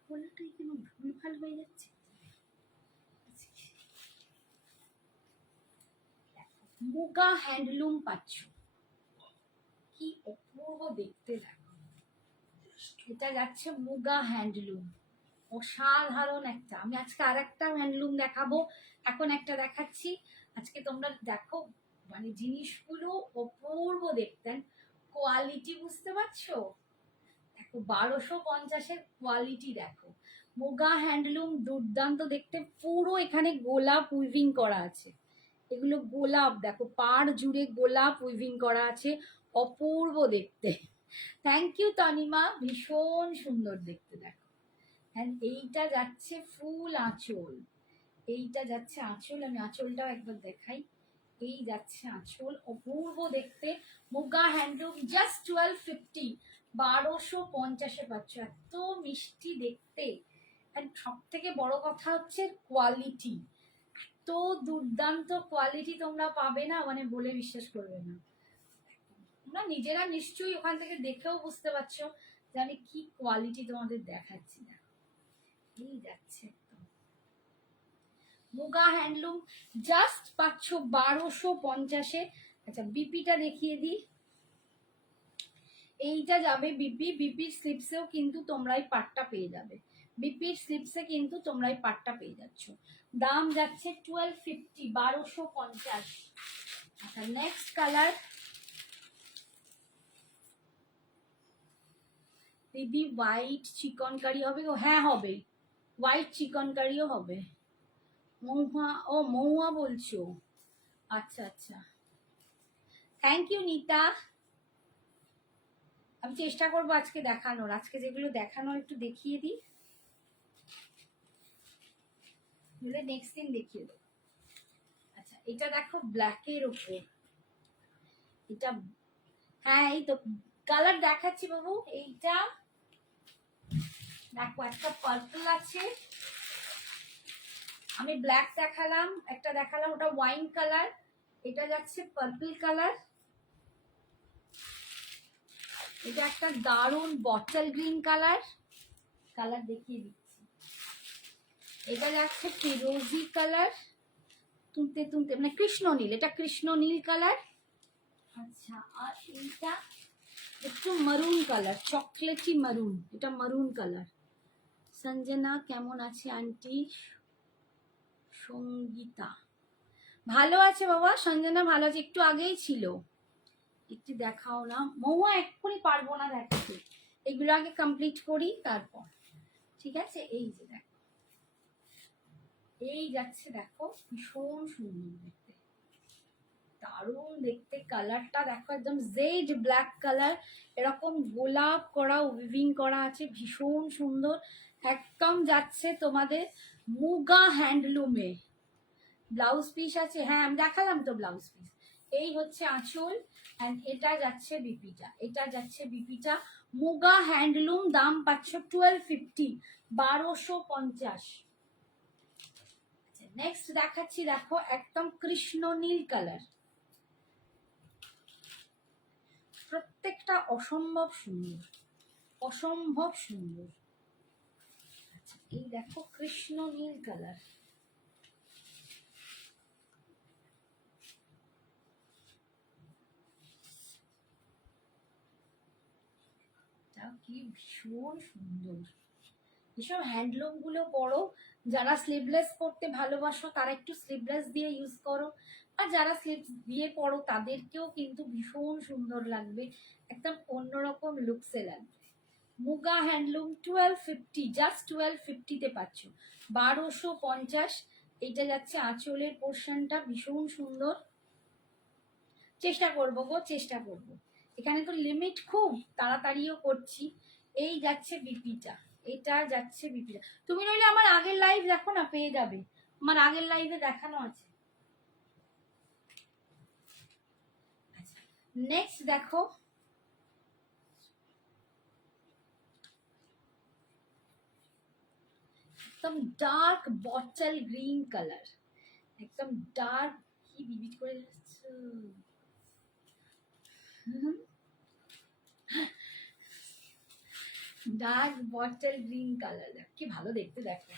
বলাটাই কেন ভুলভাল হয়ে যাচ্ছে। মুগা হ্যান্ডলুম পাচ্ছ, কি অপূর্ব দেখতে, দেখো এটা যাচ্ছে মুগা হ্যান্ডলুম, অসাধারণ একটা। আমি আজকে আর একটা হ্যান্ডলুম দেখাবো, এখন একটা দেখাচ্ছি, আজকে তোমরা দেখো, মানে জিনিসগুলো অপূর্ব দেখতেন, কোয়ালিটি বুঝতে পারছো, দেখো 1250-এর কোয়ালিটি দেখো, মুগা হ্যান্ডলুম দুর্দান্ত দেখতে, পুরো এখানে গোলাপ উইভিং করা আছে, এগুলো গোলাপ, দেখো পাড় জুড়ে গোলাপ উইভিং করা আছে, অপূর্ব দেখতে। থ্যাংক ইউ তনিমা, ভীষণ সুন্দর দেখতে, দেখো। হ্যাঁ এইটা যাচ্ছে ফুল আঁচল, এইটা যাচ্ছে আঁচল, আমি আঁচলটাও একবার দেখাই, এই যাচ্ছে আঁচল, অপূর্ব দেখতে, মুগা হ্যান্ডলুম, জাস্ট 1250, 1250-এ পাচ্ছ, এত মিষ্টি দেখতে। আর সব থেকে বড় কথা হচ্ছে কোয়ালিটি, এত দুর্দান্ত কোয়ালিটি তোমরা পাবে না, মানে বলে বিশ্বাস করবে না। তোমরা নিজেরা নিশ্চয়ই ওখান থেকে দেখেও বুঝতে পারছো যে আমি কি কোয়ালিটি তোমাদের দেখাচ্ছি না। এই যাচ্ছে একদম মুগা হ্যান্ডলুম, জাস্ট পাচ্ছ 1250-এ। আচ্ছা বিপিটা দেখিয়ে দিই, এইটা যাবে বিপি, বিপির স্লিপসেও কিন্তু তোমরা এই পাটটা পেয়ে যাবে, বিপির স্লিপসে কিন্তু তোমরা এই পাটটা পেয়ে যাচ্ছ, দাম যাচ্ছে 1250, 1250। আচ্ছা নেক্সট কালার, দিদি হোয়াইট চিকন কারি হবে গো, হ্যাঁ হবে, হোয়াইট চিকন কারিও হবে। মহুয়া, ও মহুয়া বলছো, আচ্ছা আচ্ছা, থ্যাংক ইউ নিতা। আমি চেষ্টা করবো আজকে দেখানোর, আজকে যেগুলো দেখানোর একটু দেখিয়ে দিই, নেক্সট দিন দেখিয়ে দেবো। আচ্ছা এটা দেখো ব্ল্যাকের ওপর, এটা হ্যাঁ এই তো কালার দেখাচ্ছি বাবু, এইটা দেখো একটা পার্পল আছে, আমি ব্ল্যাক দেখালাম, একটা দেখালাম ওটা ওয়াইন কালার, এটা যাচ্ছে পার্পল কালার, এটা একটা দারুণ বটল গ্রিন কালার, কালার দেখিয়ে দিচ্ছি, এটা যাচ্ছে ফিরোজি কালার, তুলতে তুলতে মানে কৃষ্ণ নীল, এটা কৃষ্ণ নীল কালার। আচ্ছা, আর এইটা একটু মারুন কালার, চকলেটি মারুন, এটা মারুন কালার। সঞ্জনা কেমন আছে আন্টি? সঙ্গীতা ভালো আছে বাবা, সঞ্জনা ভালো আছে, একটু আগেই ছিল। একটু দেখাও না মহুয়া, এক্ষুনি পারবো না দেখাতে, এগুলো আগে কমপ্লিট করি তারপর, ঠিক আছে? এই যে দেখো, এই যাচ্ছে দেখো, ভীষণ সুন্দর দেখতে, দারুণ দেখতে। কালারটা দেখো, একদম জেড ব্ল্যাক কালার, এরকম গোলাপ করা উইভিং করা আছে, ভীষণ সুন্দর। একদম যাচ্ছে তোমাদের মুগা হ্যান্ডলুমে। ব্লাউজ পিস আছে, হ্যাঁ আমি দেখালাম তো ব্লাউজ পিস। এই হচ্ছে আঁচল, অ্যান্ড এটা যাচ্ছে বিপিটা, এটা যাচ্ছে বিপিটা। মুগা হ্যান্ডলুম, দাম পাচ্ছ 1250, 1250। নেক্সট দেখাচ্ছি, দেখো একদম কৃষ্ণ নীল কালার, প্রত্যেকটা অসম্ভব সুন্দর, অসম্ভব সুন্দর। আচ্ছা, এই দেখো কৃষ্ণ নীল কালার, কি ভীষণ সুন্দর। এসব হ্যান্ডলুম গুলো পরো, যারা স্লিভলেস পরতে ভালোবাসো তারা একটু স্লিভলেস দিয়ে ইউজ করো, আর যারা স্লিভস দিয়ে পরো তাদেরকেও কিন্তু ভীষণ সুন্দর লাগবে, একদম অন্যরকম লুকসে লাগবে। মুগা হ্যান্ডলুম 1250, জাস্ট 1250-তে পাচ্ছ, 1250। এইটা যাচ্ছে আঁচলের পোর্শনটা, ভীষণ সুন্দর। চেষ্টা করবো গো, চেষ্টা করবো, এখানে তো লিমিট খুব, তাড়াতাড়িও করছি। এই যাচ্ছে বিপিটা, এটা যাচ্ছে বিপিটা। তুমি নইলে আমার আগের লাইভ দেখো না, পেয়ে যাবে, আমার আগের লাইভে দেখানো আছে। নেক্সট দেখো, একদম ডার্ক বটল গ্রিন কালার, একদম ডার্ক, কি বিবিট করে যাচ্ছে, ডার্ক বটল গ্রিন কালার, কি ভালো দেখতে, দেখো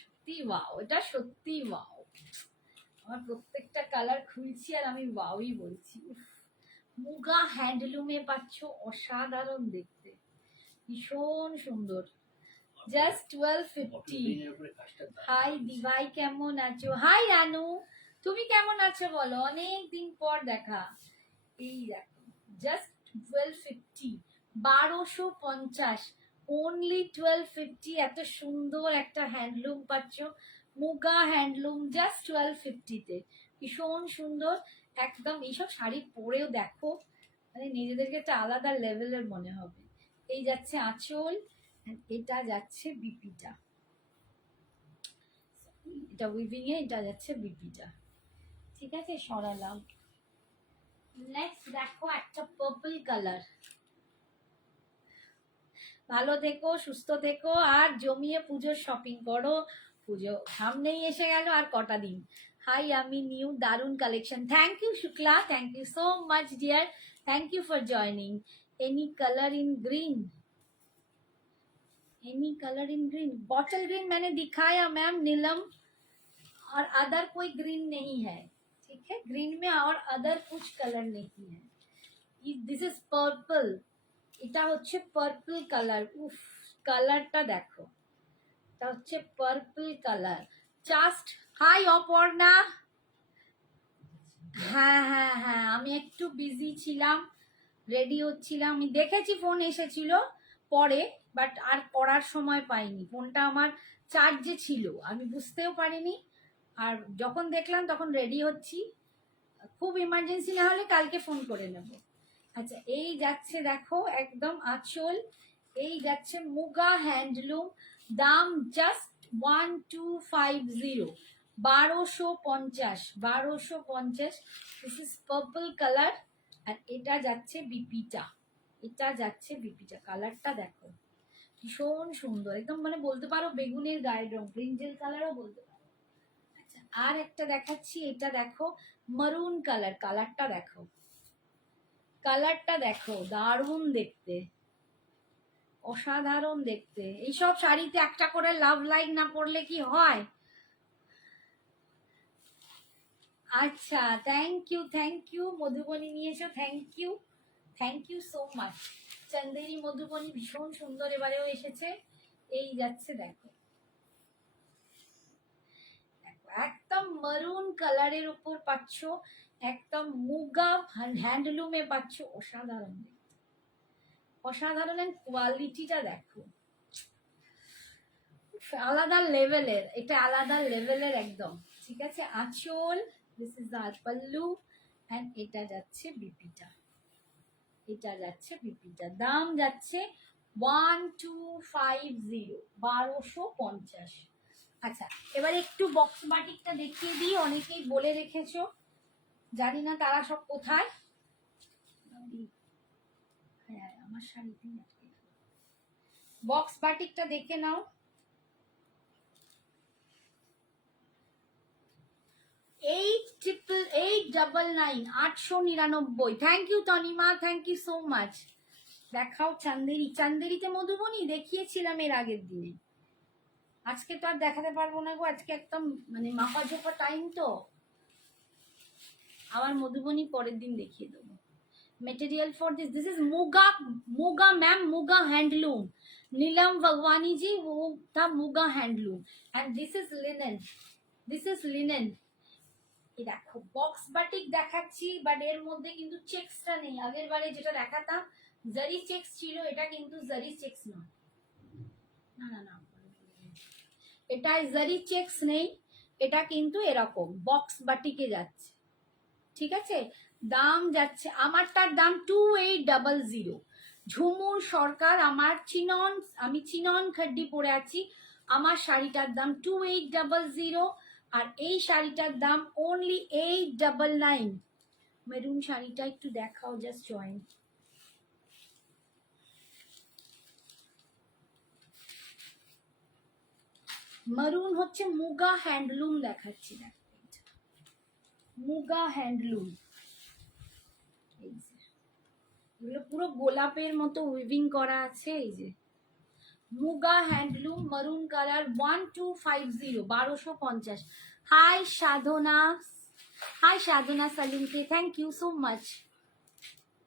সত্যি ওয়াও, এটা সত্যি ওয়াও। আমার প্রত্যেকটা কালার খুলছি আর আমি ওয়াওই বলছি। মুগা হ্যান্ডলুমে পাচ্ছ, অসাধারণ দেখতে, ভীষণ সুন্দর, জাস্ট 1250। হাই দিভাই, কেমন আছো? হাই রানু, তুমি কেমন আছো বলো, অনেক দিন পর দেখা। এই দেখো, জাস্ট 1250, 1250, অনলি 1250। এত সুন্দর একটা হ্যান্ডলুম পাচ্ছ, মুগা হ্যান্ডলুম, জাস্ট 1250-তে, ভীষণ সুন্দর একদম। এইসব শাড়ি পরেও দেখো, মানে নিজেদেরকে একটা আলাদা লেভেলের মনে হবে। এই যাচ্ছে আঁচল, এটা যাচ্ছে বিপিটা, এটা উইভিং এ, এটা যাচ্ছে বিপিটা, ঠিক আছে? সরালাম। নেক্সট দেখো একটা পার্পল কালার। ভালো থেকো, সুস্থ থেকো, আর জমিয়ে পুজোর শপিং করো, পুজো সামনেই এসে গেল, আর কটা দিন। হাই আমি নিউ, দারুন collection, thank you Shukla, thank you so much dear, thank you for joining. Any colour in green, any colour in green, bottle green मैंने दिखाया मैम नीलम, और अदर कोई ग्रीन नहीं है, ठीक है? ग्रीन में और अदर कुछ कलर नहीं है। दिस इज पर्पल, এটা হচ্ছে পার্পল কালার, উফ কালারটা দেখো, এটা হচ্ছে purple colour, just. Hi Aparna, হ্যাঁ হ্যাঁ হ্যাঁ, আমি একটু বিজি ছিলাম, রেডি হচ্ছিলাম, আমি দেখেছি ফোন এসেছিল পরে, বাট আর পড়ার সময় পাইনি, ফোনটা আমার চার্জে ছিল, আমি বুঝতেও পারিনি, আর যখন দেখলাম তখন রেডি হচ্ছি, খুব ইমার্জেন্সি না হলে কালকে ফোন করে নেব। আচ্ছা, এই যাচ্ছে দেখো একদম আঁচল, এই যাচ্ছে মুগা হ্যান্ডলুম, দাম just 1250, 1250, 1250। This is purple colour, আর এটা যাচ্ছে বিপিটা, এটা যাচ্ছে বিপিটা, কালারটা দেখো ভীষণ সুন্দর, একদম মানে বলতে পারো বেগুনের গায়ের রং, ব্রিঞ্জেল কালারও বলতে পারো। আচ্ছা, আর একটা দেখাচ্ছি, এটা দেখো মারুন কালার, কালারটা দেখো, কালারটা দেখো, দারুণ দেখতে, অসাধারণ দেখতে। এইসব শাড়িতে একটা করে লাভ লাইক না পড়লে কি হয়? আচ্ছা, থ্যাংক ইউ মধুবনী নিয়ে এসো, thank you so much. Chanderi Madhubani ভীষণ সুন্দর এবারেও এসেছে। এই যাচ্ছে দেখো, একদম মারুন কালারের উপর পাচ্ছ, একদম মুগা হ্যান্ডলুমে পাচ্ছ। অসাধারণ, অসাধারণ। কোয়ালিটিটা দেখো, আলাদা লেভেলের, এটা আলাদা লেভেলের একদম। ঠিক আছে, আঁচল, this is the pallu, and এটা যাচ্ছে বিপিটা, এটা যাচ্ছে বিপিটা। দাম যাচ্ছে 1250, 1250। আচ্ছা, এবার একটু বক্স বাটিকটা দেখিয়ে দিই। অনেকেই বলে রেখেছো, জানি না তারা সব কোথায়। হ্যাঁ, আমার শাড়িতেই বক্স বাটিকটা দেখে নাও। 899। Thank you Tanima, thank you so much. দেখাও চান্দেরি, চান্দেরিতে মধুবনী দেখিয়েছিলাম এর আগের দিনে। আজকে তো আর দেখাতে পারবো না গো, আজকে একদম মানে মাপা ঝোপা টাইম তো। আবার মধুবনী পরের দিন দেখিয়ে দেবো। Material for this is muga ma'am, muga handloom. Neelam Bhagwani ji वो था muga handloom, and this is linen. এই দেখো বক্স বাটিক দেখাচ্ছি, বাট এর মধ্যে কিন্তু চেক্সটা নেই। আগের বারে যেটা দেখাতাম জারি চেক্স ছিল, এটা কিন্তু জারি চেক্স নয়। না না না, এটা জারি চেক্স নেই, এটা কিন্তু এরকম বক্স বাটিকে যাচ্ছে। ঠিক আছে, দাম যাচ্ছে, আমারটার দাম 2800। ঝুমুর সরকার, আমি চিনন খাড্ডি পরে আছি, আমার শাড়িটার দাম 2800, আর এই শাড়িটার দাম অনলি 899। মেরুন শাড়িটা একটু দেখাও, জাস্ট জয়েন। মারুন হচ্ছে মুগা হ্যান্ডলুম দেখাচ্ছি, মুগা হ্যান্ডলুম। এগুলো পুরো গোলাপের মতো উইভিং করা আছে। এই যে muga handloom maroon colour, 1250, 1250। Hi Sadhana সালিমকে থ্যাংক ইউ সো মাচ।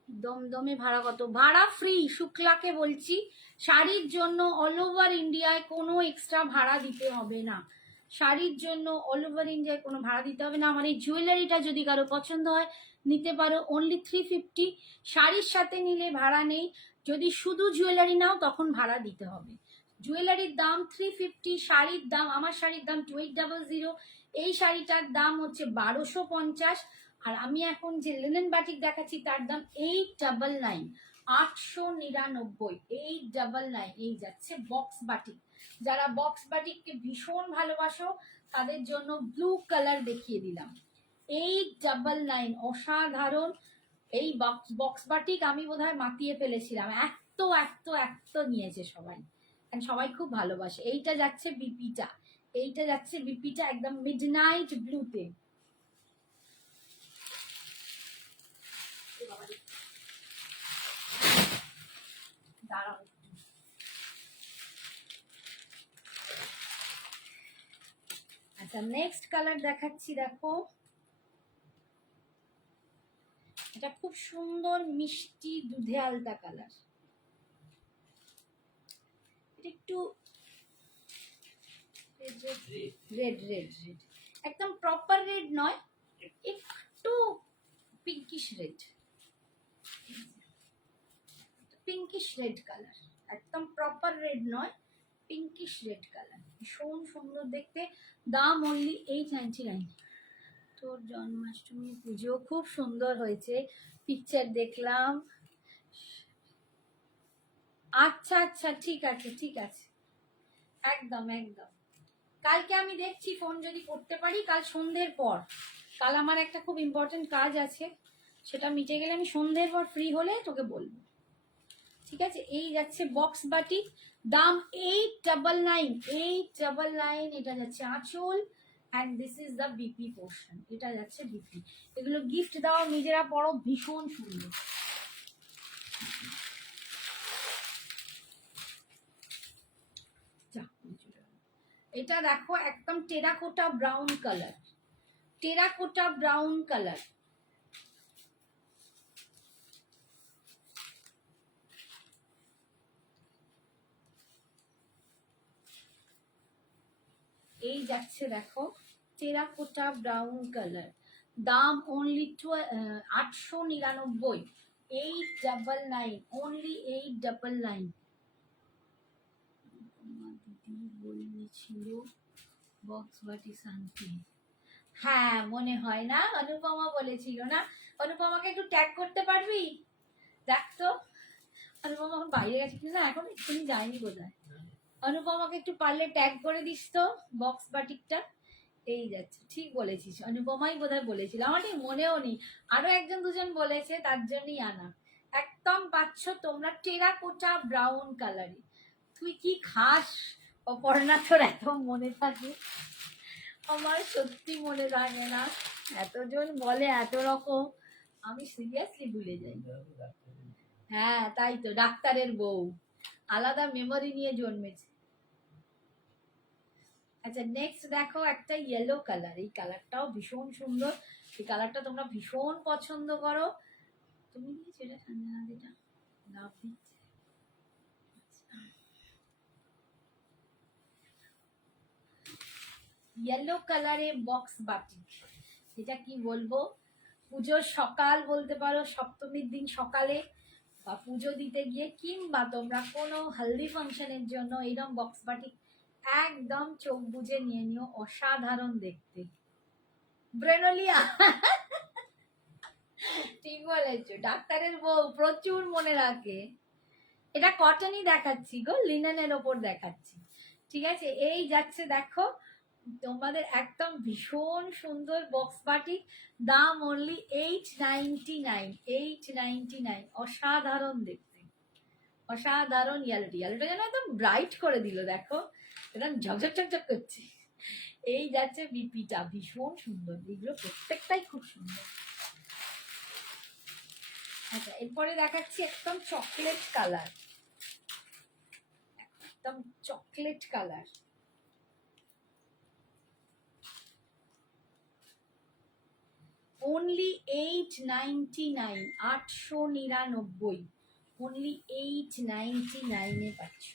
দমদমে ভাড়া কত? ভাড়া ফ্রি, শুক্লাকে বলছি। শাড়ির জন্য অল ওভার ইন্ডিয়ায় কোনো এক্সট্রা ভাড়া দিতে হবে না। শাড়ির জন্য অল ওভার ইন্ডিয়ায় কোনো ভাড়া দিতে হবে না। আমার এই জুয়েলারিটা যদি কারো পছন্দ হয় নিতে পারো, অনলি 350। শাড়ির সাথে নিলে ভাড়া নেই, যদি শুধু জুয়েলারি নাও তখন ভাড়া দিতে হবে। জুয়েলারির দাম 350, শাড়ির দাম, আমার শাড়ির দাম 2800। এই শাড়িটার দাম হচ্ছে 1250। আর আমি এখন যে লিনেন বাটিক দেখাচ্ছি তার দাম 899, 899, 899। এই যাচ্ছে বক্স বাটিক। যারা বক্স বাটিককে ভীষণ ভালোবাসো তাদের জন্য ব্লু কালার দেখিয়ে দিলাম, 899, অসাধারণ। এই বক্স বাটিক আমি বোধহয় মাতিয়ে ফেলেছিলাম, এত এত এত নিয়েছে সবাই, সবাই খুব ভালোবাসে। এইটা যাচ্ছে বিপিটা, এইটা যাচ্ছে বিপিটা একদম মিডনাইট ব্লুতে। দাঁড়াও, আচ্ছা নেক্সট কালার দেখাচ্ছি। দেখো এটা খুব সুন্দর মিষ্টি দুধে আলতা কালার। এটা একটু রেড রেড রেড, একদম প্রপার রেড নয়, একটু pinkish red, pinkish red colour, একদম প্রপার রেড নয়, পিঙ্কিশ রেড কালার, ভীষণ সুন্দর দেখতে। দাম অনলি 899। তোর জন্মাষ্টমী পুজো খুব সুন্দর হয়েছে, পিকচার দেখলাম। আচ্ছা আচ্ছা, ঠিক আছে ঠিক আছে, একদম একদম। কালকে আমি দেখছি ফোন যদি করতে পারি, কাল সন্ধ্যের পর। কাল আমার একটা খুব ইম্পর্টেন্ট কাজ আছে, সেটা মিটে গেলে আমি সন্ধ্যের পর ফ্রি হলে তোকে বলবো। ঠিক আছে, এই যাচ্ছে বক্স বাটিক, দাম 899, 899। এটা যাচ্ছে আঁচল, and this is the BP portion, এটা যাচ্ছে বিপি। এগুলো গিফট দাও, নিজেরা পড়ো, ভীষণ সুন্দর। এটা দেখো একদম terracotta brown colour, terracotta brown colour. এই যাচ্ছে দেখো টেরাকোটা ব্রাউন কালার, দাম অনলি 899, 899, অনলি 899। দিদি বলেছিল বক্স বাটি শান্তি, হ্যাঁ মনে হয় না অনুপমা বলেছিল না? অনুপমাকে একটু ট্যাগ করতে পারবি? দেখ তো অনুপমা এখন বাইরে গেছে কিনা, এখন এক্ষুনি যায়নি বোধহয়। অনুপমাকে একটু পারলে ট্যাগ করে দিস তো বক্স বাটিকটা। এই যাচ্ছে, ঠিক বলেছিস, অনুপমাই বোধহয় বলেছিল, আমার ঠিক মনেও নেই, আরো একজন দুজন বলেছে, তার জন্যই আনা। একদম পাচ্ছ তোমরা টেরাকোটা ব্রাউন কালারে। তুই কি খাস অপর্ণা, তোর এত মনে থাকে? আমার সত্যি মনে থাকে না, এতজন বলে এত রকম, আমি সিরিয়াসলি ভুলে যাই। হ্যাঁ তাই তো, ডাক্তারের বউ, আলাদা মেমোরি নিয়ে জন্মেছে। আচ্ছা নেক্সট দেখো একটা ইয়েলো কালার, এই কালারটাও ভীষণ সুন্দর, এই কালারটা তোমরা ভীষণ পছন্দ করো। তুমি দিয়েছো এটা সঞ্জনা, যেটা লাভ দিচ্ছে। ইয়েলো কালারে বক্স বাটি, এটা কি বলবো, পুজোর সকাল বলতে পারো, সপ্তমীর দিন সকালে বা পুজো দিতে গিয়ে, কিংবা তোমরা কোনো হলদি ফাংশনের জন্য এইরকম বক্স বাটি একদম চোখ বুজে নিয়ে নিও, অসাধারণ দেখতে। ব্রেনোলিয়া ঠিক বলেছো, ডাক্তারের বউ প্রচুর মনে রাখে। এটা কটনই দেখাচ্ছি গো, লিনেনের ওপর দেখাচ্ছি, ঠিক আছে? এই যাচ্ছে দেখো তোমাদের একদম ভীষণ সুন্দর বক্স বাটি, দাম অনলি 899, 899, অসাধারণ দেখতে, অসাধারণ। ইয়ালোটা যেন একদম ব্রাইট করে দিল, দেখো একদম ঝকঝক ঝকঝক করছে। এই যাচ্ছে বিপিটা, ভীষণ সুন্দর, এগুলো প্রত্যেকটাই খুব সুন্দর। আচ্ছা এরপরে দেখাচ্ছি একদম চকলেট কালার, একদম চকলেট কালার, অনলি 899, 899, অনলি 899 পাচ্ছ,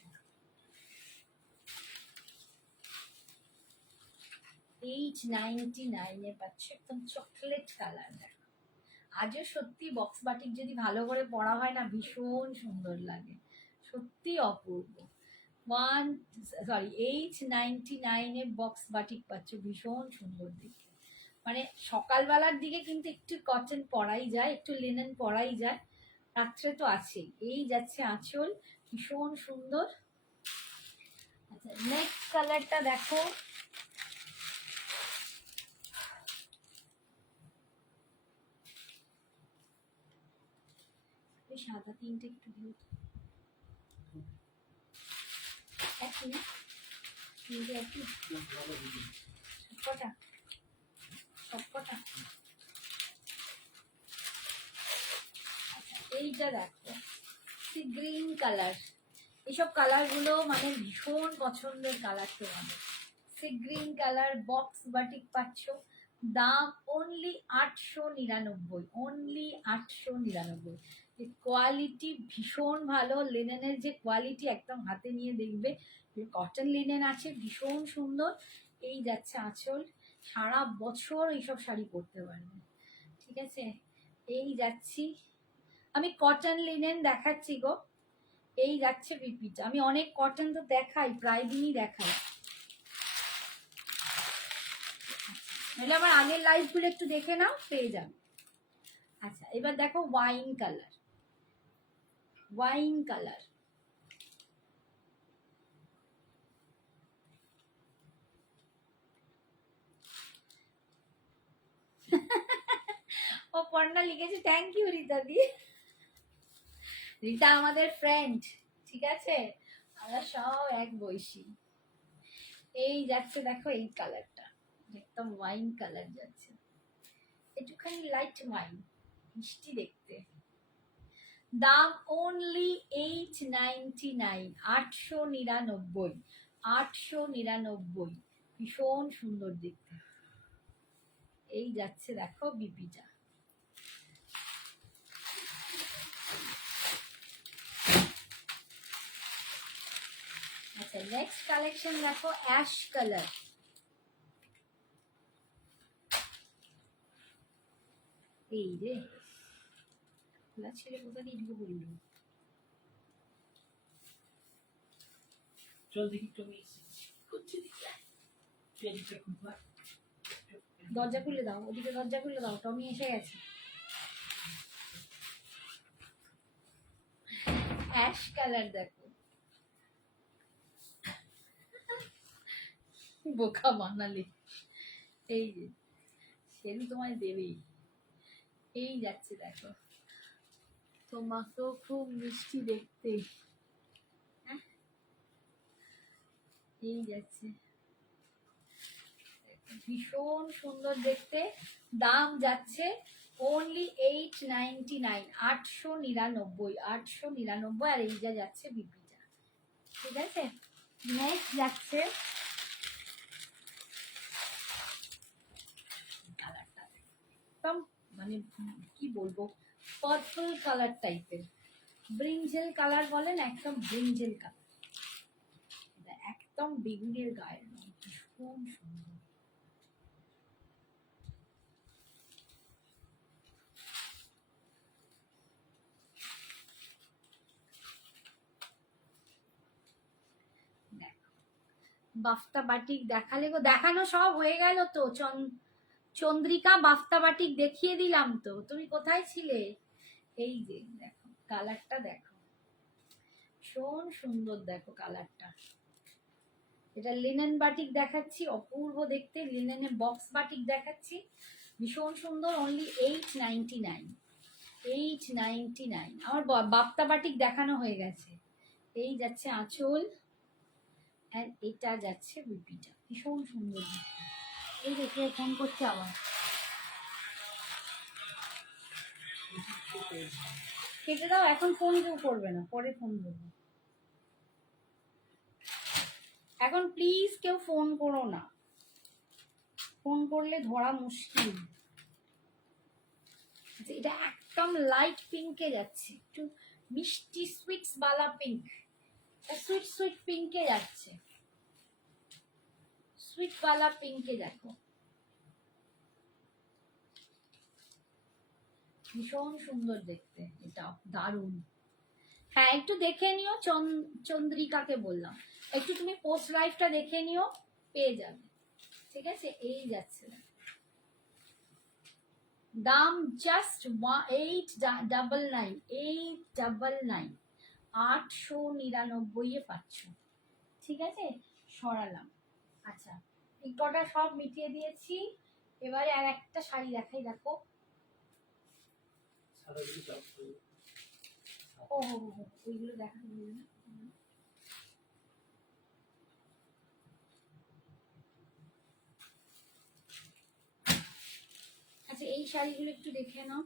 899 পাচ্ছ একদম চকলেট কালার। আজও সত্যি বক্স বাটিক যদি ভালো করে পরা হয় না, ভীষণ সুন্দর লাগে, সত্যি অপূর্ব। 899 বক্স বাটিক পাচ্ছ, ভীষণ সুন্দর দেখে। মানে সকালবেলার দিকে কিন্তু একটু কটন পরাই যায়, একটু লিনেন পরাই যায়, রাত্রে তো আছে। এই যাচ্ছে আঁচল, ভীষণ সুন্দর। আচ্ছা নেক্সট কালারটা দেখো, সাদা তিনটে একটু দিও, একই না তিনটে একই সবকটা, সবকটা। এইটা দেখো গ্রিন কালার, এইসব কালারগুলো মানে ভীষণ পছন্দের কালার তোমাদের। Sea green colour box batik পাচ্ছ, দাম অনলি 899, অনলি 899। কোয়ালিটি ভীষণ ভালো, লিনেনের যে কোয়ালিটি একদম হাতে নিয়ে দেখবে, কটন লিনেন আছে, ভীষণ সুন্দর। এই যাচ্ছে আঁচল, সারা বছর এইসব শাড়ি পরতে পারবে, ঠিক আছে? এই যাচ্ছি, আমি কটন লিনেন দেখাচ্ছি গো। এই যাচ্ছে বিপিটা, আমি অনেক কটন তো দেখাই, প্রায় দিনই দেখাই, নাহলে আমার আগের লাইভগুলো একটু দেখে নাও, পেয়ে যাবে। আচ্ছা এবার দেখো ওয়াইন কালার, ওয়াইন কালার, ও পর্ণা লিখেছে থ্যাংক ইউ রীতা দি। রীতা আমাদের ফ্রেন্ড, ঠিক আছে, আমরা সব এক বয়সী। এই যাচ্ছে দেখো এই কালারটা, একদম ওয়াইন কালার যাচ্ছে, একটুখানি লাইট ওয়াইন, মিষ্টি দেখতে, দাম অনলি 899, 899, 899, ভীষণ সুন্দর দেখতে। এই যাচ্ছে দেখো বিপিটা। আচ্ছা নেক্সট কালেকশন দেখো অ্যাশ কালার। এই রে খোলা ছেলে কোথা দিয়ে ঢুকে পড়লো। চল দেখি তুমি করছি দরজা খুলে দাও, ওদিকে দরজা খুলে দাও, টমি এসে গেছে। অ্যাশ কালার দেখো, বোকা বানালে। এই যে সেল তোমায় দেবেই। এই যাচ্ছে দেখো, তোমাকেও খুব মিষ্টি দেখতে। হ্যাঁ এই যাচ্ছে, ভীষণ সুন্দর দেখতে। দাম যাচ্ছে অনলি 899, 899, 899। আর এই যা যাচ্ছে বিপিটা, ঠিক আছে। নেক্সট যাচ্ছে কালারটা একদম মানে কি বলবো, পার্পল কালার টাইপের, ব্রিঞ্জেল কালার বলেন, একদম ব্রিঞ্জেল কালার, একদম বেগুনের গায়ের রং, ভীষণ সুন্দর। বাফতা বাটিক দেখালে গো, দেখানো সব হয়ে গেল তো। চন্দ্রিকা বাফতা বাটিক দেখিয়ে দিলাম তো, তুমি কোথায় ছিলে? এই যে দেখো কালারটা দেখো, ভীষণ সুন্দর দেখো কালারটা। এটা লিনেন বাটিক দেখাচ্ছি, অপূর্ব দেখতে। লিনেনের বক্স বাটিক দেখাচ্ছি, ভীষণ সুন্দর। অনলি 899, 899। আমার বাফতা বাটিক দেখানো হয়ে গেছে। এই যাচ্ছে আঁচল, আর এটা যাচ্ছে বিপিটা, ভীষণ সুন্দর দেখতে। এই দেখে ফোন করছে আবার, কেটে দাও, এখন ফোন কেউ করবে না, পরে ফোন করবো। এখন প্লিজ কেউ ফোন করো না, ফোন করলে ধরা মুশকিল। এটা একদম লাইট পিঙ্কে যাচ্ছে, একটু মিষ্টি সুইটস বালা পিঙ্ক, সুইট সুইট পিঙ্কে যাচ্ছে, সুইট বালা পিঙ্কে দেখো, ভীষণ সুন্দর দেখতে। এটা দারুণ। হ্যাঁ একটু দেখে নিও, চন্দ্রিকাকে বললাম একটু তুমি পোস্ট লাইভটা দেখে নিও, পেয়ে যাবে, ঠিক আছে। এই যাচ্ছে দাম জাস্ট 899, 899, 899 পাচ্ছ, ঠিক আছে। সরালাম। আচ্ছা এই কটা সব মিটিয়ে দিয়েছি, এবারে আর একটা শাড়ি দেখাই, দেখো। ও ওইগুলো দেখাতে বলবে না। আচ্ছা এই শাড়িগুলো একটু দেখে নাও।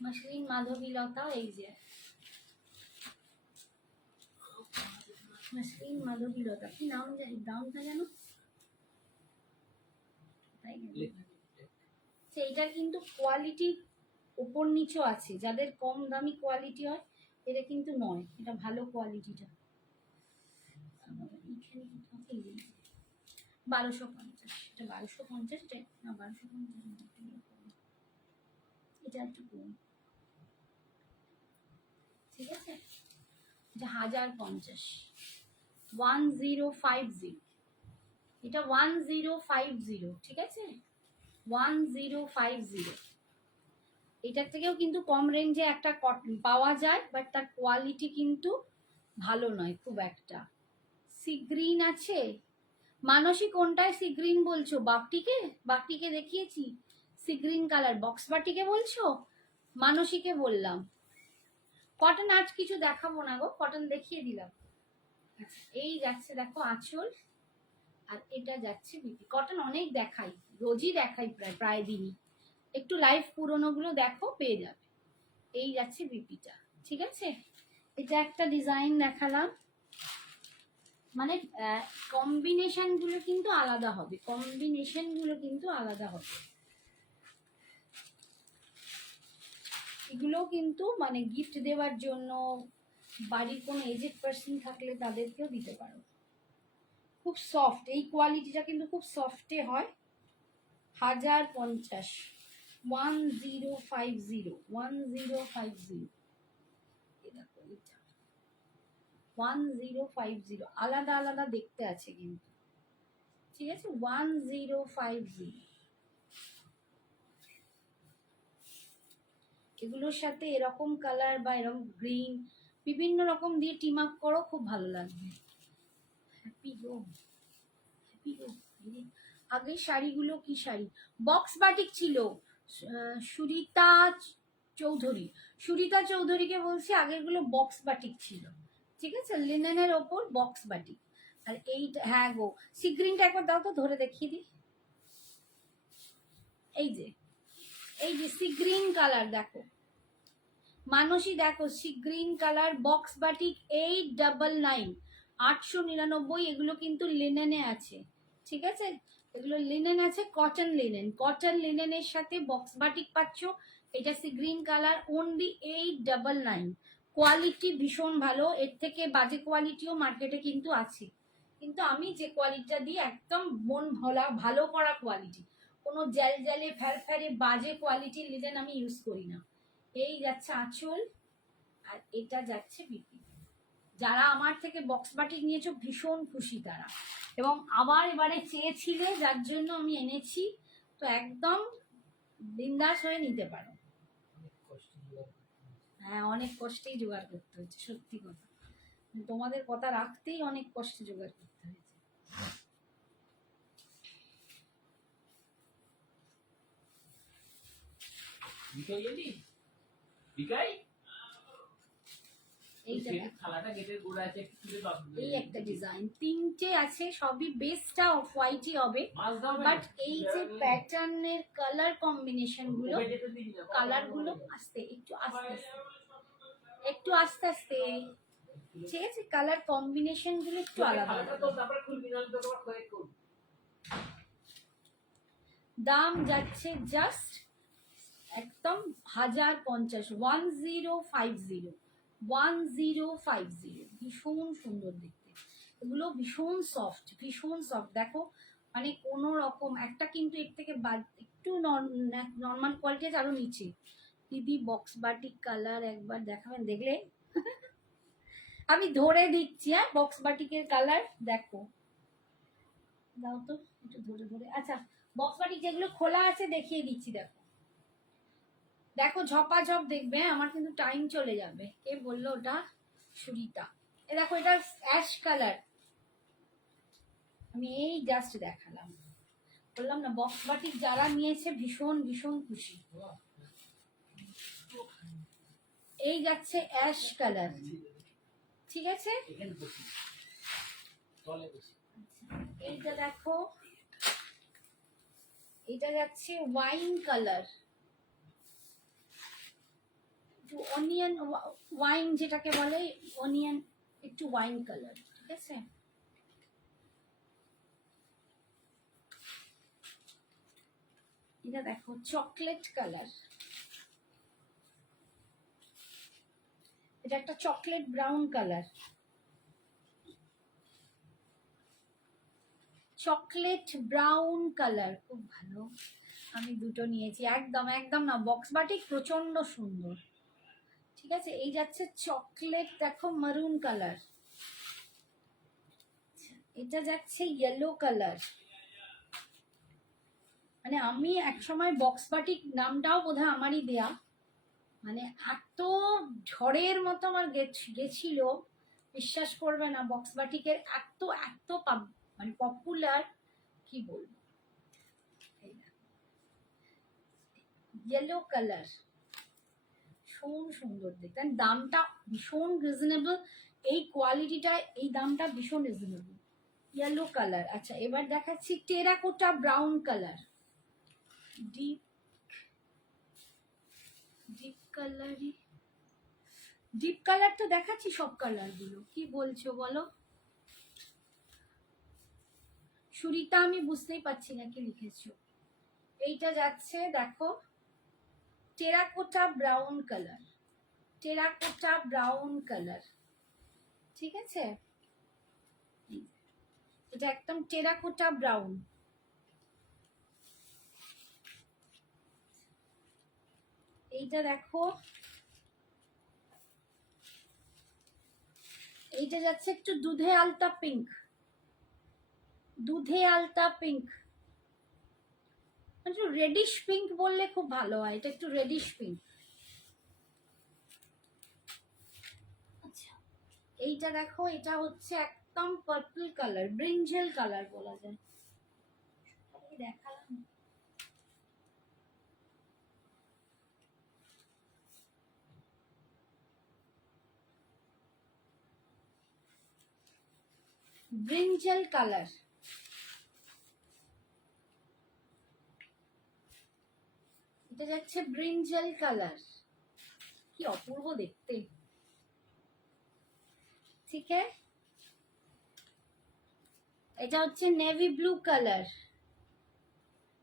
মসলিন মাধবীলতা, এই যে মসলিন মাধবীলতা, কি নাম জানি, দামটা জানো? এইটার কিন্তু কোয়ালিটি উপর নিচও আছে, যাদের কম দামি কোয়ালিটি হয় এটা কিন্তু নয়, এটা ভালো কোয়ালিটিটা। 1250, এটা 1250, না 1250, এটা একটু কম, ঠিক আছে। এটা 1050, 1050, এটা 1050, ঠিক আছে, 1050। এটার থেকেও কিন্তু কম রেঞ্জে একটা পাওয়া যায়, বাট তার কোয়ালিটি কিন্তু ভালো নয় খুব একটা। সি গ্রিন আছে, মানসী কোনটায় সি গ্রিন বলছো? বাপটিকে, বাপটিকে দেখিয়েছি সি গ্রিন কালার, বক্স বাটিকে বলছো? মানসীকে বললাম কটন আজ কিছু দেখাবো না গো, কটন দেখিয়ে দিলাম। আচ্ছা, এই যাচ্ছে দেখো আঁচল, আর এটা যাচ্ছে বিপি। কটন অনেক দেখাই, রোজই দেখাই, প্রায় প্রায় দিনই। একটু লাইভ পুরোনো গুলো দেখো, পেয়ে যাবে। এই যাচ্ছে বিপিটা, ঠিক আছে। এটা একটা ডিজাইন দেখালাম, মানে কম্বিনেশন গুলো কিন্তু আলাদা হবে, কম্বিনেশন গুলো কিন্তু আলাদা হবে। এগুলো কিন্তু মানে গিফট দেওয়ার জন্য, বাড়ির কোনো এজেড পার্সন থাকলে তাদেরকেও দিতে পারো। খুব সফট, এই কোয়ালিটিটা কিন্তু খুব সফটে হয়। 1050, 1050, 1050। 1050 আলাদা আলাদা দেখতে আছে কিন্তু, ঠিক আছে। 1050 এগুলোর সাথে এরকম কালার বা এরকম গ্রিন বিভিন্ন রকম দিয়ে টিম আপ করো, খুব ভালো লাগবে। হ্যাপি গো, হ্যাপি গো। আগের শাড়িগুলো কি শাড়ি, বক্স বাটিক ছিল। সুরিতা চৌধুরী, সুরিতা চৌধুরীকে বলছি, আগেরগুলো বক্স বাটিক ছিল, ঠিক আছে, লিনেনের ওপর বক্স বাটিক। আর এইটা, হ্যাঁ গো, সি গ্রিনটা একবার দাও তো, ধরে দেখিয়ে দিই। এই যে, এই যে সি গ্রিন কালার দেখো, মানসী দেখো, sea green colour box batik 899, 899। এগুলো কিন্তু লিনেনে আছে, ঠিক আছে, এগুলো লিনেন আছে, কটন লিনেন, কটন লিনেনের সাথে বক্স বাটিক পাচ্ছ। এটা sea green colour, only 899। Quality ভীষণ ভালো, এর থেকে বাজে কোয়ালিটিও মার্কেটে কিন্তু আছে, কিন্তু আমি যে কোয়ালিটিটা দিই একদম মন ভোলা ভালো করা কোয়ালিটি, কোনো জ্যাল জ্যালে ফ্যারফ্যারে বাজে কোয়ালিটির লিনেন আমি ইউজ করি না। এই যাচ্ছে আঁচল, আর এটা যাচ্ছে বিপি। যারা আমার থেকে বক্স বাটিক নিয়েছো ভীষণ খুশি তারা, এবং আবার এবারে চেয়েছিলে যার জন্য আমি এনেছি, তো একদম বিন্দাস হয়ে নিতে পারো। হ্যাঁ, অনেক কষ্টেই জোগাড় করতে হয়েছে, সত্যি কথা, তোমাদের কথা রাখতেই অনেক কষ্টে জোগাড় করতে হয়েছে। এই একটা ডিজাইন, তিনটে আছে, সবই বেসটা অফ হোয়াইটই হবে, বাট এই যে প্যাটার্নের কালার কম্বিনেশন গুলো, কালার গুলো আস্তে একটু আস্তে একটু আস্তে আস্তে, ঠিক আছে, কালার কম্বিনেশন গুলো একটু আলাদা। দাম যাচ্ছে জাস্ট একদম 1050, 1050, 1050। ভীষণ সুন্দর দেখতে, এগুলো ভীষণ সফট, ভীষণ সফট। দেখো মানে কোনো রকম একটা কিন্তু এর থেকে একটু নর্মাল কোয়ালিটি আছে, আরো নিচে। দিদি বক্স বাটিক কালার একবার দেখাবেন, দেখলে আমি ধরে দিচ্ছি। হ্যাঁ, বক্স বাটিকের কালার দেখো, দাও তো একটু ধরে ধরে। আচ্ছা, বক্স বাটিক যেগুলো খোলা আছে দেখিয়ে দিচ্ছি, দেখো দেখো, ঝপাঝপ দেখবে, আমার কিন্তু টাইম চলে যাবে। কে বললো ওটা? সুরিতা। এ দেখো, এটা অ্যাশ কালার, আমি এই জাস্ট দেখালাম, বললাম না বক্স বাটিক যারা নিয়েছে ভীষণ ভীষণ খুশি। এই যাচ্ছে অ্যাশ কালার, ঠিক আছে। এইটা দেখো, এটা যাচ্ছে ওয়াইন কালার, একটু অনিয়ন ওয়াইন যেটাকে বলে, অনিয়ন একটু ওয়াইন কালার, ঠিক আছে। এটা দেখো চকলেট কালার, এটা একটা chocolate brown colour, chocolate brown colour, খুব ভালো। আমি দুটো নিয়েছি, একদম একদম না বক্স বাটিক প্রচন্ড সুন্দর, ঠিক আছে। এই যাচ্ছে চকলেট, দেখো মারুন কালার, এটা যাচ্ছে ইয়েলো কালার। মানে আমি একসময় বক্স বাটিক নামটাও বোধহয় আমারই দেয়া, মানে এত ঝড়ের মতো আমার গেছিল, বিশ্বাস করবে না, বক্স বাটিকের এত এত মানে পপুলার, কি বলবো। ইয়েলো কালার, ভীষণ সুন্দর দেখতে, আর দামটা ভীষণ রিজনেবল। এই কোয়ালিটিটা, এই দামটা ভীষণ রিজনেবল। Yellow colour. আচ্ছা এবার দেখাচ্ছি terracotta brown colour, deep deep কালারই, ডিপ কালার তো দেখাচ্ছি সব কালারগুলো, কি বলছো বলো সুরিতা? আমি বুঝতেই পারছি না কি লিখেছো। এইটা যাচ্ছে দেখো terracotta brown colour, terracotta brown colour, ঠিক আছে? এটা একদম টেরাকোটা ব্রাউন। এইটা দেখো, এইটা যাচ্ছে একটু দুধে আলতা পিঙ্ক, দুধে আলতা পিঙ্ক, একটু রেডিশ পিঙ্ক বললে খুব ভালো হয়, এটা একটু রেডিশ পিঙ্ক। আচ্ছা এইটা দেখো, এটা হচ্ছে একদম পার্পল কালার, ব্রিঞ্জেল কালার বলা যায়। দেখালাম ব্রিঞ্জেল কালার, এটা যাচ্ছে ব্রিঞ্জেল কালার, কি অপূর্ব দেখতে, ঠিক আছে? এটা হচ্ছে নেভি ব্লু কালার,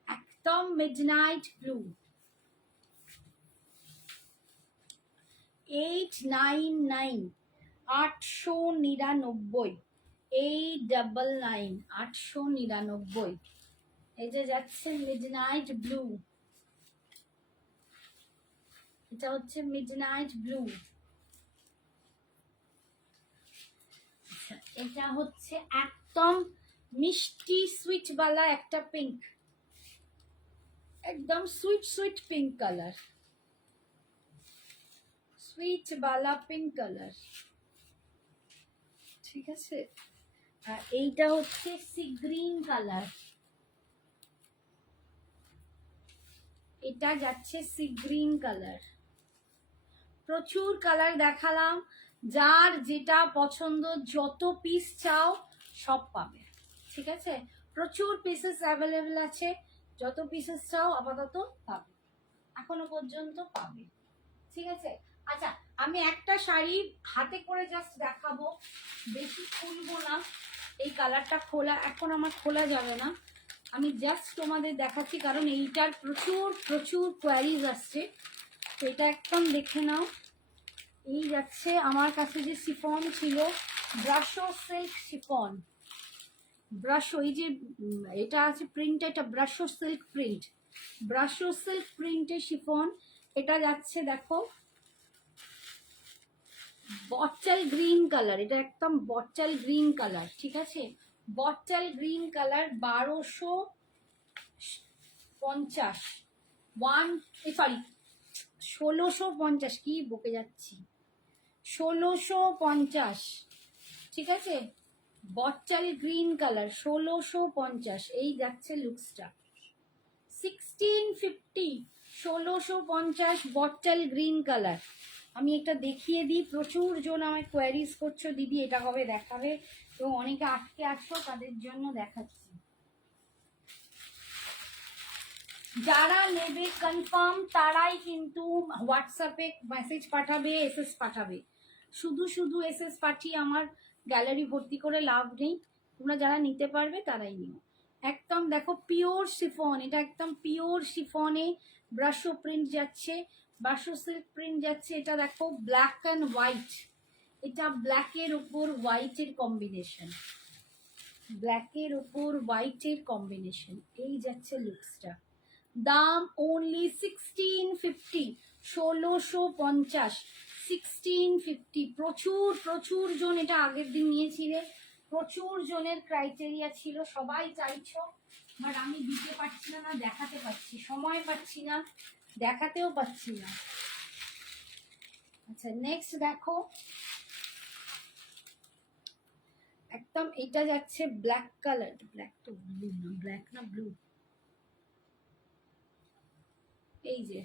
একদম মিডনাইট ব্লু। 899, 899, 899, 899। এই যে যাচ্ছে মিডনাইট ব্লু, এটা হচ্ছে মিডনাইট ব্লু। এটা হচ্ছে একদম মিষ্টি সুইট বালা একটা পিঙ্ক, একদম sweet sweet pink colour, sweet বালা পিঙ্ক কালার, ঠিক আছে? আর এইটা হচ্ছে সি গ্রিন কালার, এটা যাচ্ছে সি গ্রিন কালার। প্রচুর কালার দেখালাম, যার যেটা পছন্দ যত পিস চাও সব পাবে, ঠিক আছে? প্রচুর পিসেস অ্যাভেলেবেল আছে, যত পিসেস চাও আপাতত পাবে, এখনো পর্যন্ত পাবে, ঠিক আছে? আচ্ছা আমি একটা শাড়ি হাতে করে জাস্ট দেখাবো, বেশি খুলবো না, এই কালারটা খোলা এখন আমার খোলা যাবে না, আমি জাস্ট তোমাদের দেখাচ্ছি কারণ এইটার প্রচুর প্রচুর কোয়ারিজ আসছে, তো এটা একদম দেখে নাও। এই যাচ্ছে আমার কাছে যে শিফন ছিল, ব্রাশো সিল্ক শিফন, ব্রাশো, এই যে এটা আছে প্রিন্ট, এটা brasso silk print, brasso silk প্রিন্টের শিফন। এটা যাচ্ছে দেখো বটল গ্রিন কালার, এটা একদম বটল গ্রিন কালার, ঠিক আছে? বটল গ্রিন কালার, 1250, 1650, কি বকে যাচ্ছি, 1650, ঠিক আছে? বটল গ্রিন কালার 1650, এই যাচ্ছে লুকসটা 1650, 1650 বটল গ্রিন কালার। আমি এটা দেখিয়ে দিই, প্রচুর জন আমায় কোয়ারিজ করছো দিদি এটা কবে দেখাবে, তো অনেকে আটকে আসো তাদের জন্য দেখাচ্ছি। যারা নেবে কনফার্ম তারাই কিন্তু হোয়াটসঅ্যাপে মেসেজ পাঠাবে, এসএস পাঠাবে, শুধু শুধু এসএস পাঠিয়ে আমার গ্যালারি ভর্তি করে লাভ নেই, তোমরা যারা নিতে পারবে তারাই নিও। একদম দেখো পিওর শিফন, এটা একদম পিওর শিফনে ব্রাশো প্রিন্ট যাচ্ছে, ব্রাশো সিল্ক প্রিন্ট যাচ্ছে, এটা দেখো ব্ল্যাক অ্যান্ড হোয়াইট, এটা ব্ল্যাকের উপর হোয়াইটের কম্বিনেশন, ব্ল্যাকের উপর হোয়াইটের কম্বিনেশন, এই যাচ্ছে লুকসটা। দাম অনলি 1650, 1650, 1650। প্রচুর প্রচুর জন এটা আগের দিন নিয়েছিলে, প্রচুর জনের ক্রাইটেরিয়া ছিল, সবাই চাইছো, বাট আমি দিতে পারছি না, না দেখাতে পারছি, সময় পাচ্ছি না, দেখাতেও পাচ্ছি না। আচ্ছা নেক্সট দেখো, একদম এটা যাচ্ছে ব্ল্যাক কালার, ব্ল্যাক তো ব্লু না, ব্ল্যাক না ব্লু, এই যে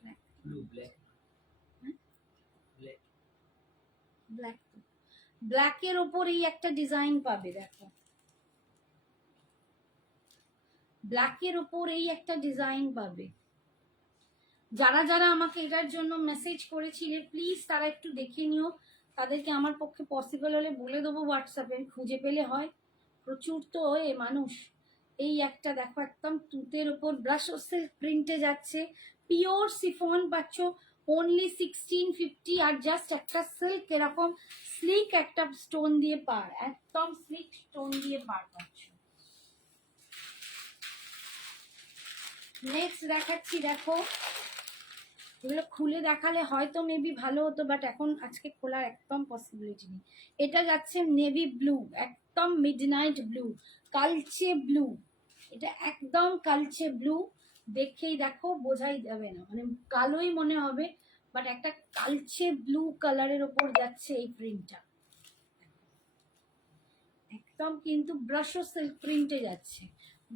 ব্ল্যাক ব্লু ব্ল্যাক হ্যাঁ? ব্ল্যাক ব্ল্যাক, ব্ল্যাকের ওপর এই একটা ডিজাইন পাবে, দেখো ব্ল্যাকের ওপর এই একটা ডিজাইন পাবে। যারা যারা আমাকে এটার জন্য মেসেজ করেছিলে প্লিজ তারা একটু দেখে নিও, তাদেরকে আমার পক্ষে পসিবল হলে বলে দেবো হোয়াটসঅ্যাপে, খুঁজে পেলে হয়, প্রচুর তো এ মানুষ। এই একটা দেখো একদম তুতের ওপর ব্রাশ সিল্ক প্রিন্টে যাচ্ছে, পিওর সিফন পাচ্ছ অনলি 1650, আর জাস্ট একটা সিল্ক এরকম স্লিক একটা স্টোন দিয়ে পার, একদম স্লিক স্টোন দিয়ে পার পাচ্ছ। নেক্সট দেখাচ্ছি, দেখো এগুলো খুলে দেখালে হয়তো মেবি ভালো হতো, বাট এখন আজকে খোলার একদম পসিবিলিটি নেই। এটা যাচ্ছে নেভি ব্লু, একদম মিডনাইট ব্লু, কালচে ব্লু, এটা একদম কালচে ব্লু। দেখেই দেখো বোঝাই যাবে না, মানে কালোই মনে হবে, বাট একটা কালচে ব্লু কালারের ওপর যাচ্ছে এই প্রিন্টটা, একদম কিন্তু ব্রাশো সিল্ক প্রিন্টে যাচ্ছে,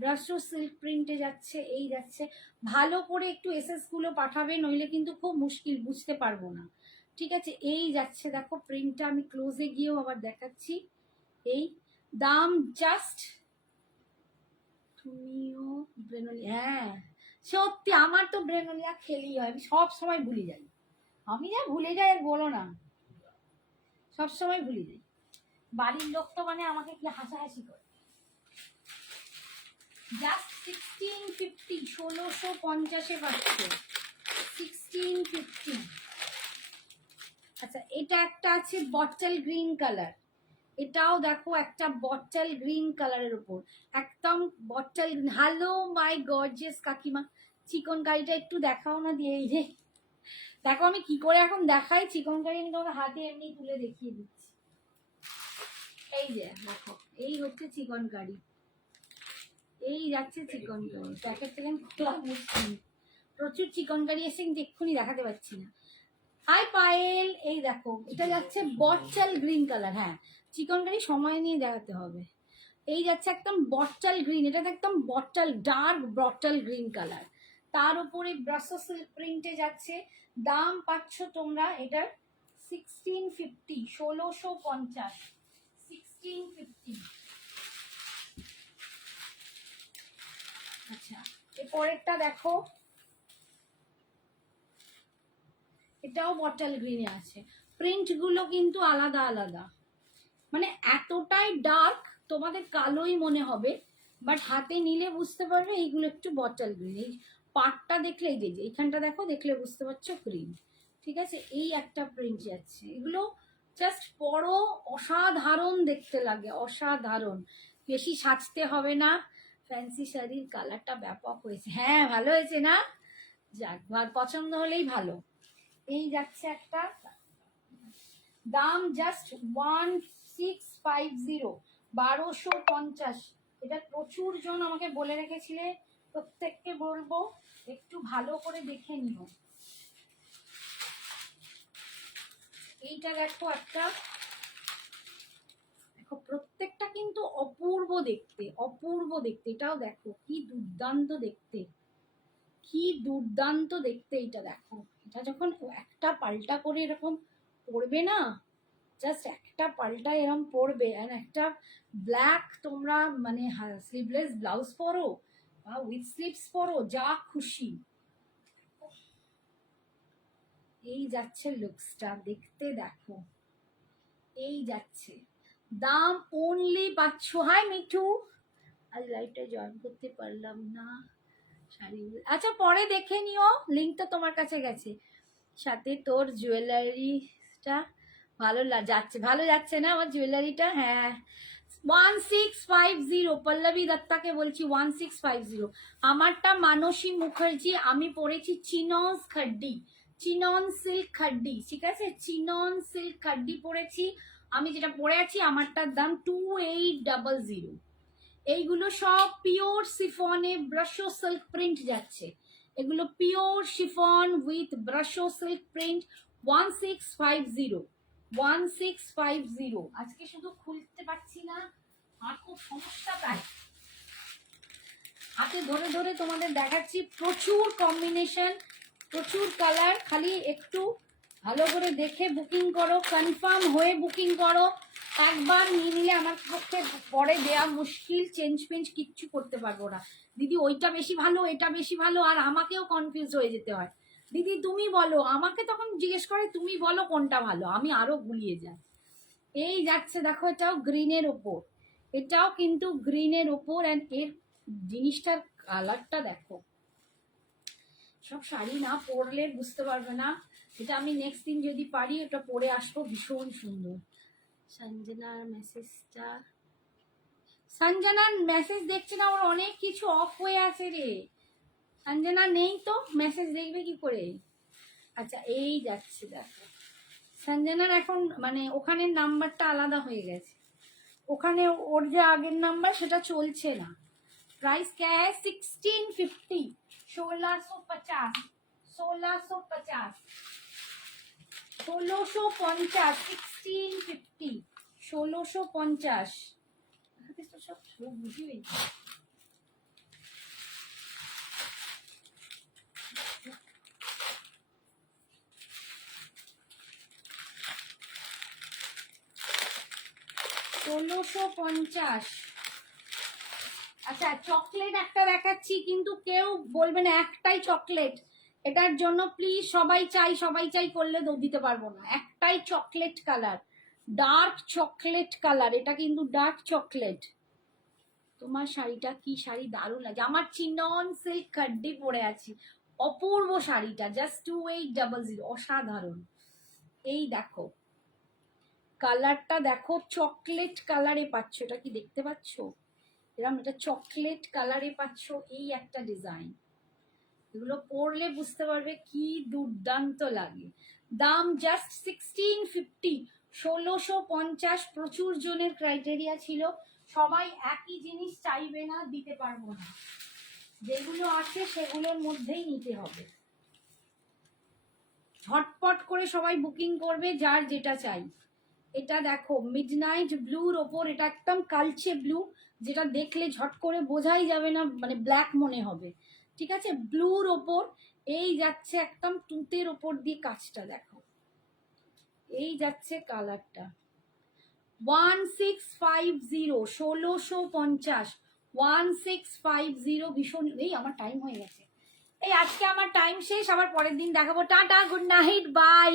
ব্রাশো সিল্ক প্রিন্টে যাচ্ছে। এই যাচ্ছে, ভালো করে একটু এসএস গুলো পাঠাবে, নইলে কিন্তু খুব মুশকিল, বুঝতে পারবো না, ঠিক আছে। এই যাচ্ছে দেখো প্রিন্টটা, আমি ক্লোজে গিয়েও আবার দেখাচ্ছি। এই দাম জাস্ট, তুমিও ব্রেনলি, হ্যাঁ সত্যি আমার তো ব্রেনলিয়া খেলি হয়, আমি সব সময় ভুলে যাই, আমি যা ভুলে যাই আর বলো না, সব সময় ভুলে যাই। বাড়ির লোক তো মানে আমাকে কি হাসাহাসি করে। জাস্ট 1650, 1650 পাচ্ছে 1650। আচ্ছা এটা একটা আছে বটল গ্রিন কালার, এটাও দেখো একটা বটল গ্রিন কালারের উপর, একদম বটল। হ্যালো মাই গর্জিয়াস কাকিমা, চিকন কারিটা একটু দেখাও না দিয়ে, এই যে দেখো আমি কি করে এখন দেখাই চিকন কারি, আমি তোমার হাতে এমনি তুলে দেখিয়ে দিচ্ছি। এই যে দেখো এই হচ্ছে চিকন কারি, এই যাচ্ছে চিকন কারি, প্যাকেট থেকে খোলা মুশকিল, প্রচুর চিকন কারি এসে কিন্তু এক্ষুনি দেখাতে পাচ্ছি না। হাই পায়েল, এই দেখো এটা যাচ্ছে বটল গ্রিন কালার, হ্যাঁ চিকন কারি সময় নিয়ে দেখাতে হবে। এই যাচ্ছে একদম বটল গ্রিন, এটা একদম bottle, dark bottle green colour, তার উপরে ব্রাসো সিল্ক প্রিন্টে যাচ্ছে। দাম পাচ্ছ তোমরা এটার 1650, 1650, 1650। আচ্ছা এরপরেরটা দেখো, এটাও বটল গ্রিনে আছে, প্রিন্ট গুলো কিন্তু আলাদা আলাদা, মানে এতটাই ডার্ক তোমাদের কালোই মনে হবে, বাট হাতে নিলে বুঝতে পারবে এইগুলো একটু বটল গ্রিন। এই পাটটা দেখলে, এই যে এইখানটা দেখো, দেখলে বুঝতে পারছো গ্রিন, ঠিক আছে। এই একটা প্রিন্ট যাচ্ছে, এগুলো জাস্ট পরো, অসাধারণ দেখতে লাগে, অসাধারণ, বেশি সাজতে হবে না। ফ্যান্সি শাড়ির কালারটা ব্যাপক হয়েছে, হ্যাঁ ভালো হয়েছে না, যাক পছন্দ হলেই ভালো। এই যাচ্ছে একটা, দাম জাস্ট 1650, 1250। এটা প্রচুর জন আমাকে বলে রেখেছিলে, প্রত্যেককে বলবো একটু ভালো করে দেখে নিও। এইটা দেখো একটা, দেখো প্রত্যেকটা কিন্তু অপূর্ব দেখতে, অপূর্ব দেখতে, এটাও দেখো কি দুর্দান্ত দেখতে, কি দুর্দান্ত দেখতে। এটা দেখো, এটা যখন একটা পাল্টা করে এরকম পড়বে না, জাস্ট একটা পাল্টা এরকম পরবে, আর একটা ব্ল্যাক তোমরা মানে স্লিভলেস ব্লাউজ পরো বা উইথ স্লিভস পরো, যা খুশি। এই যাচ্ছে লুকসটা, দেখতে দেখো, এই যাচ্ছে, দাম অনলি পাচ্ছ, হাই মিঠু, আজ লাইভটা জয়েন করতে পারলাম না, শাড়ি আচ্ছা পরে দেখে নিও, লিঙ্কটা তোমার কাছে গেছে, সাথে তোর জুয়েলারিটা ভালো যাচ্ছে, ভালো যাচ্ছে না আমার জুয়েলারিটা, হ্যাঁ 1650, পল্লবী দত্তাকে বলছি 1650। আমারটা মানসী মুখার্জি, আমি পরেছি চিনন খাড্ডি, চিনন সিল্ক খাড্ডি, ঠিক আছে, চিনন সিল্ক খাড্ডি পরেছি আমি, যেটা পরে আছি আমারটার দাম 2800। এইগুলো সব পিওর সিফনে ব্রাশো সিল্ক প্রিন্ট যাচ্ছে, এগুলো pure chiffon with brasso silk print, 1650, 1650। আজকে শুধু খুলতে পারছি না, আর খুব সমস্যা, তাই হাতে ধরে ধরে তোমাদের দেখাচ্ছি, প্রচুর কম্বিনেশন, প্রচুর কালার, খালি একটু ভালো করে দেখে বুকিং করো, কনফার্ম হয়ে বুকিং করো। একবার নিয়ে নিলে আমার পক্ষে পরে দেয়া মুশকিল, চেঞ্জ পেঞ্জ কিচ্ছু করতে পারবো না। দিদি ওইটা বেশি ভালো, এটা বেশি ভালো, আর আমাকেও কনফিউজ হয়ে যেতে হয়। দিদি তুমি বলো, আমাকে তখন জিজ্ঞেস করে তুমি বলো কোনটা ভালো, আমি আরো গুলিয়ে যাই। এই যাচ্ছে দেখো, এটাও গ্রিনের ওপর, এটাও কিন্তু গ্রিনের ওপর, অ্যান্ড এর জিনিসটার কালারটা দেখো। সব শাড়ি না পরলে বুঝতে পারবে না, এটা আমি নেক্সট দিন যদি পারি ওটা পরে আসবো, ভীষণ সুন্দর। সঞ্জনার মেসেজটা, সঞ্জনার মেসেজ দেখছে না, ওর অনেক কিছু অফ হয়ে আছে রে। সঞ্জনা নেই তো, মেসেজ দেখবে কি করে? আচ্ছা এই যাচ্ছে দেখো, সঞ্জনার এখন মানে ওখানের নাম্বারটা আলাদা হয়ে গেছে, ওখানে ওর যে আগের নাম্বার সেটা চলছে না। प्राइस क्या है? 1650, 1650, 1650, 1650, 1650, 1650। তো সব বুঝি হয়েছে। ষোলোশো পঞ্চাশ। আচ্ছা চকলেট একটা দেখাচ্ছি, কিন্তু কেউ বলবে না একটাই চকলেট, এটার জন্য প্লিজ সবাই চাই করলে দিতে পারবো না। একটাই chocolate colour, dark chocolate colour, এটা কিন্তু ডার্ক চকলেট। তোমার শাড়িটা কি শাড়ি, দারুণ লাগে। আমার চিনন সিল্ক কাড্ডি পরে আছি, অপূর্ব শাড়িটা, জাস্ট 2800, অসাধারণ। এই দেখো কালারটা দেখো, চকলেট কালারে পাচ্ছ, এটা কি দেখতে পাচ্ছ? এরকম এটা চকলেট কালারে পাচ্ছ, এই একটা ডিজাইন। এগুলো পরলে বুঝতে পারবে কি দুর্দান্ত লাগে। দাম জাস্ট 1650, 1650। প্রচুর জনের ক্রাইটেরিয়া ছিল, সবাই একই জিনিস চাইবে না, দিতে পারবো না। যেগুলো আছে সেগুলোর মধ্যেই নিতে হবে। ঝটপট করে সবাই বুকিং করবে যার যেটা চাই। এটা দেখো মিডনাইট ব্লুর ওপর, এটা একদম কালচে ব্লু, যেটা দেখলে ঝট করে বোঝাই যাবে না, মানে ব্ল্যাক মনে হবে। ঠিক আছে, ব্লুর ওপর এই যাচ্ছে একদম তুঁতের ওপর দিয়ে কাজটা দেখো, এই যাচ্ছে কালারটা। 1650, 1650, 1650, ভীষণ। এই আমার টাইম হয়ে গেছে, এই আজকে আমার টাইম শেষ, আবার পরের দিন দেখাবো। Tata, good night, by.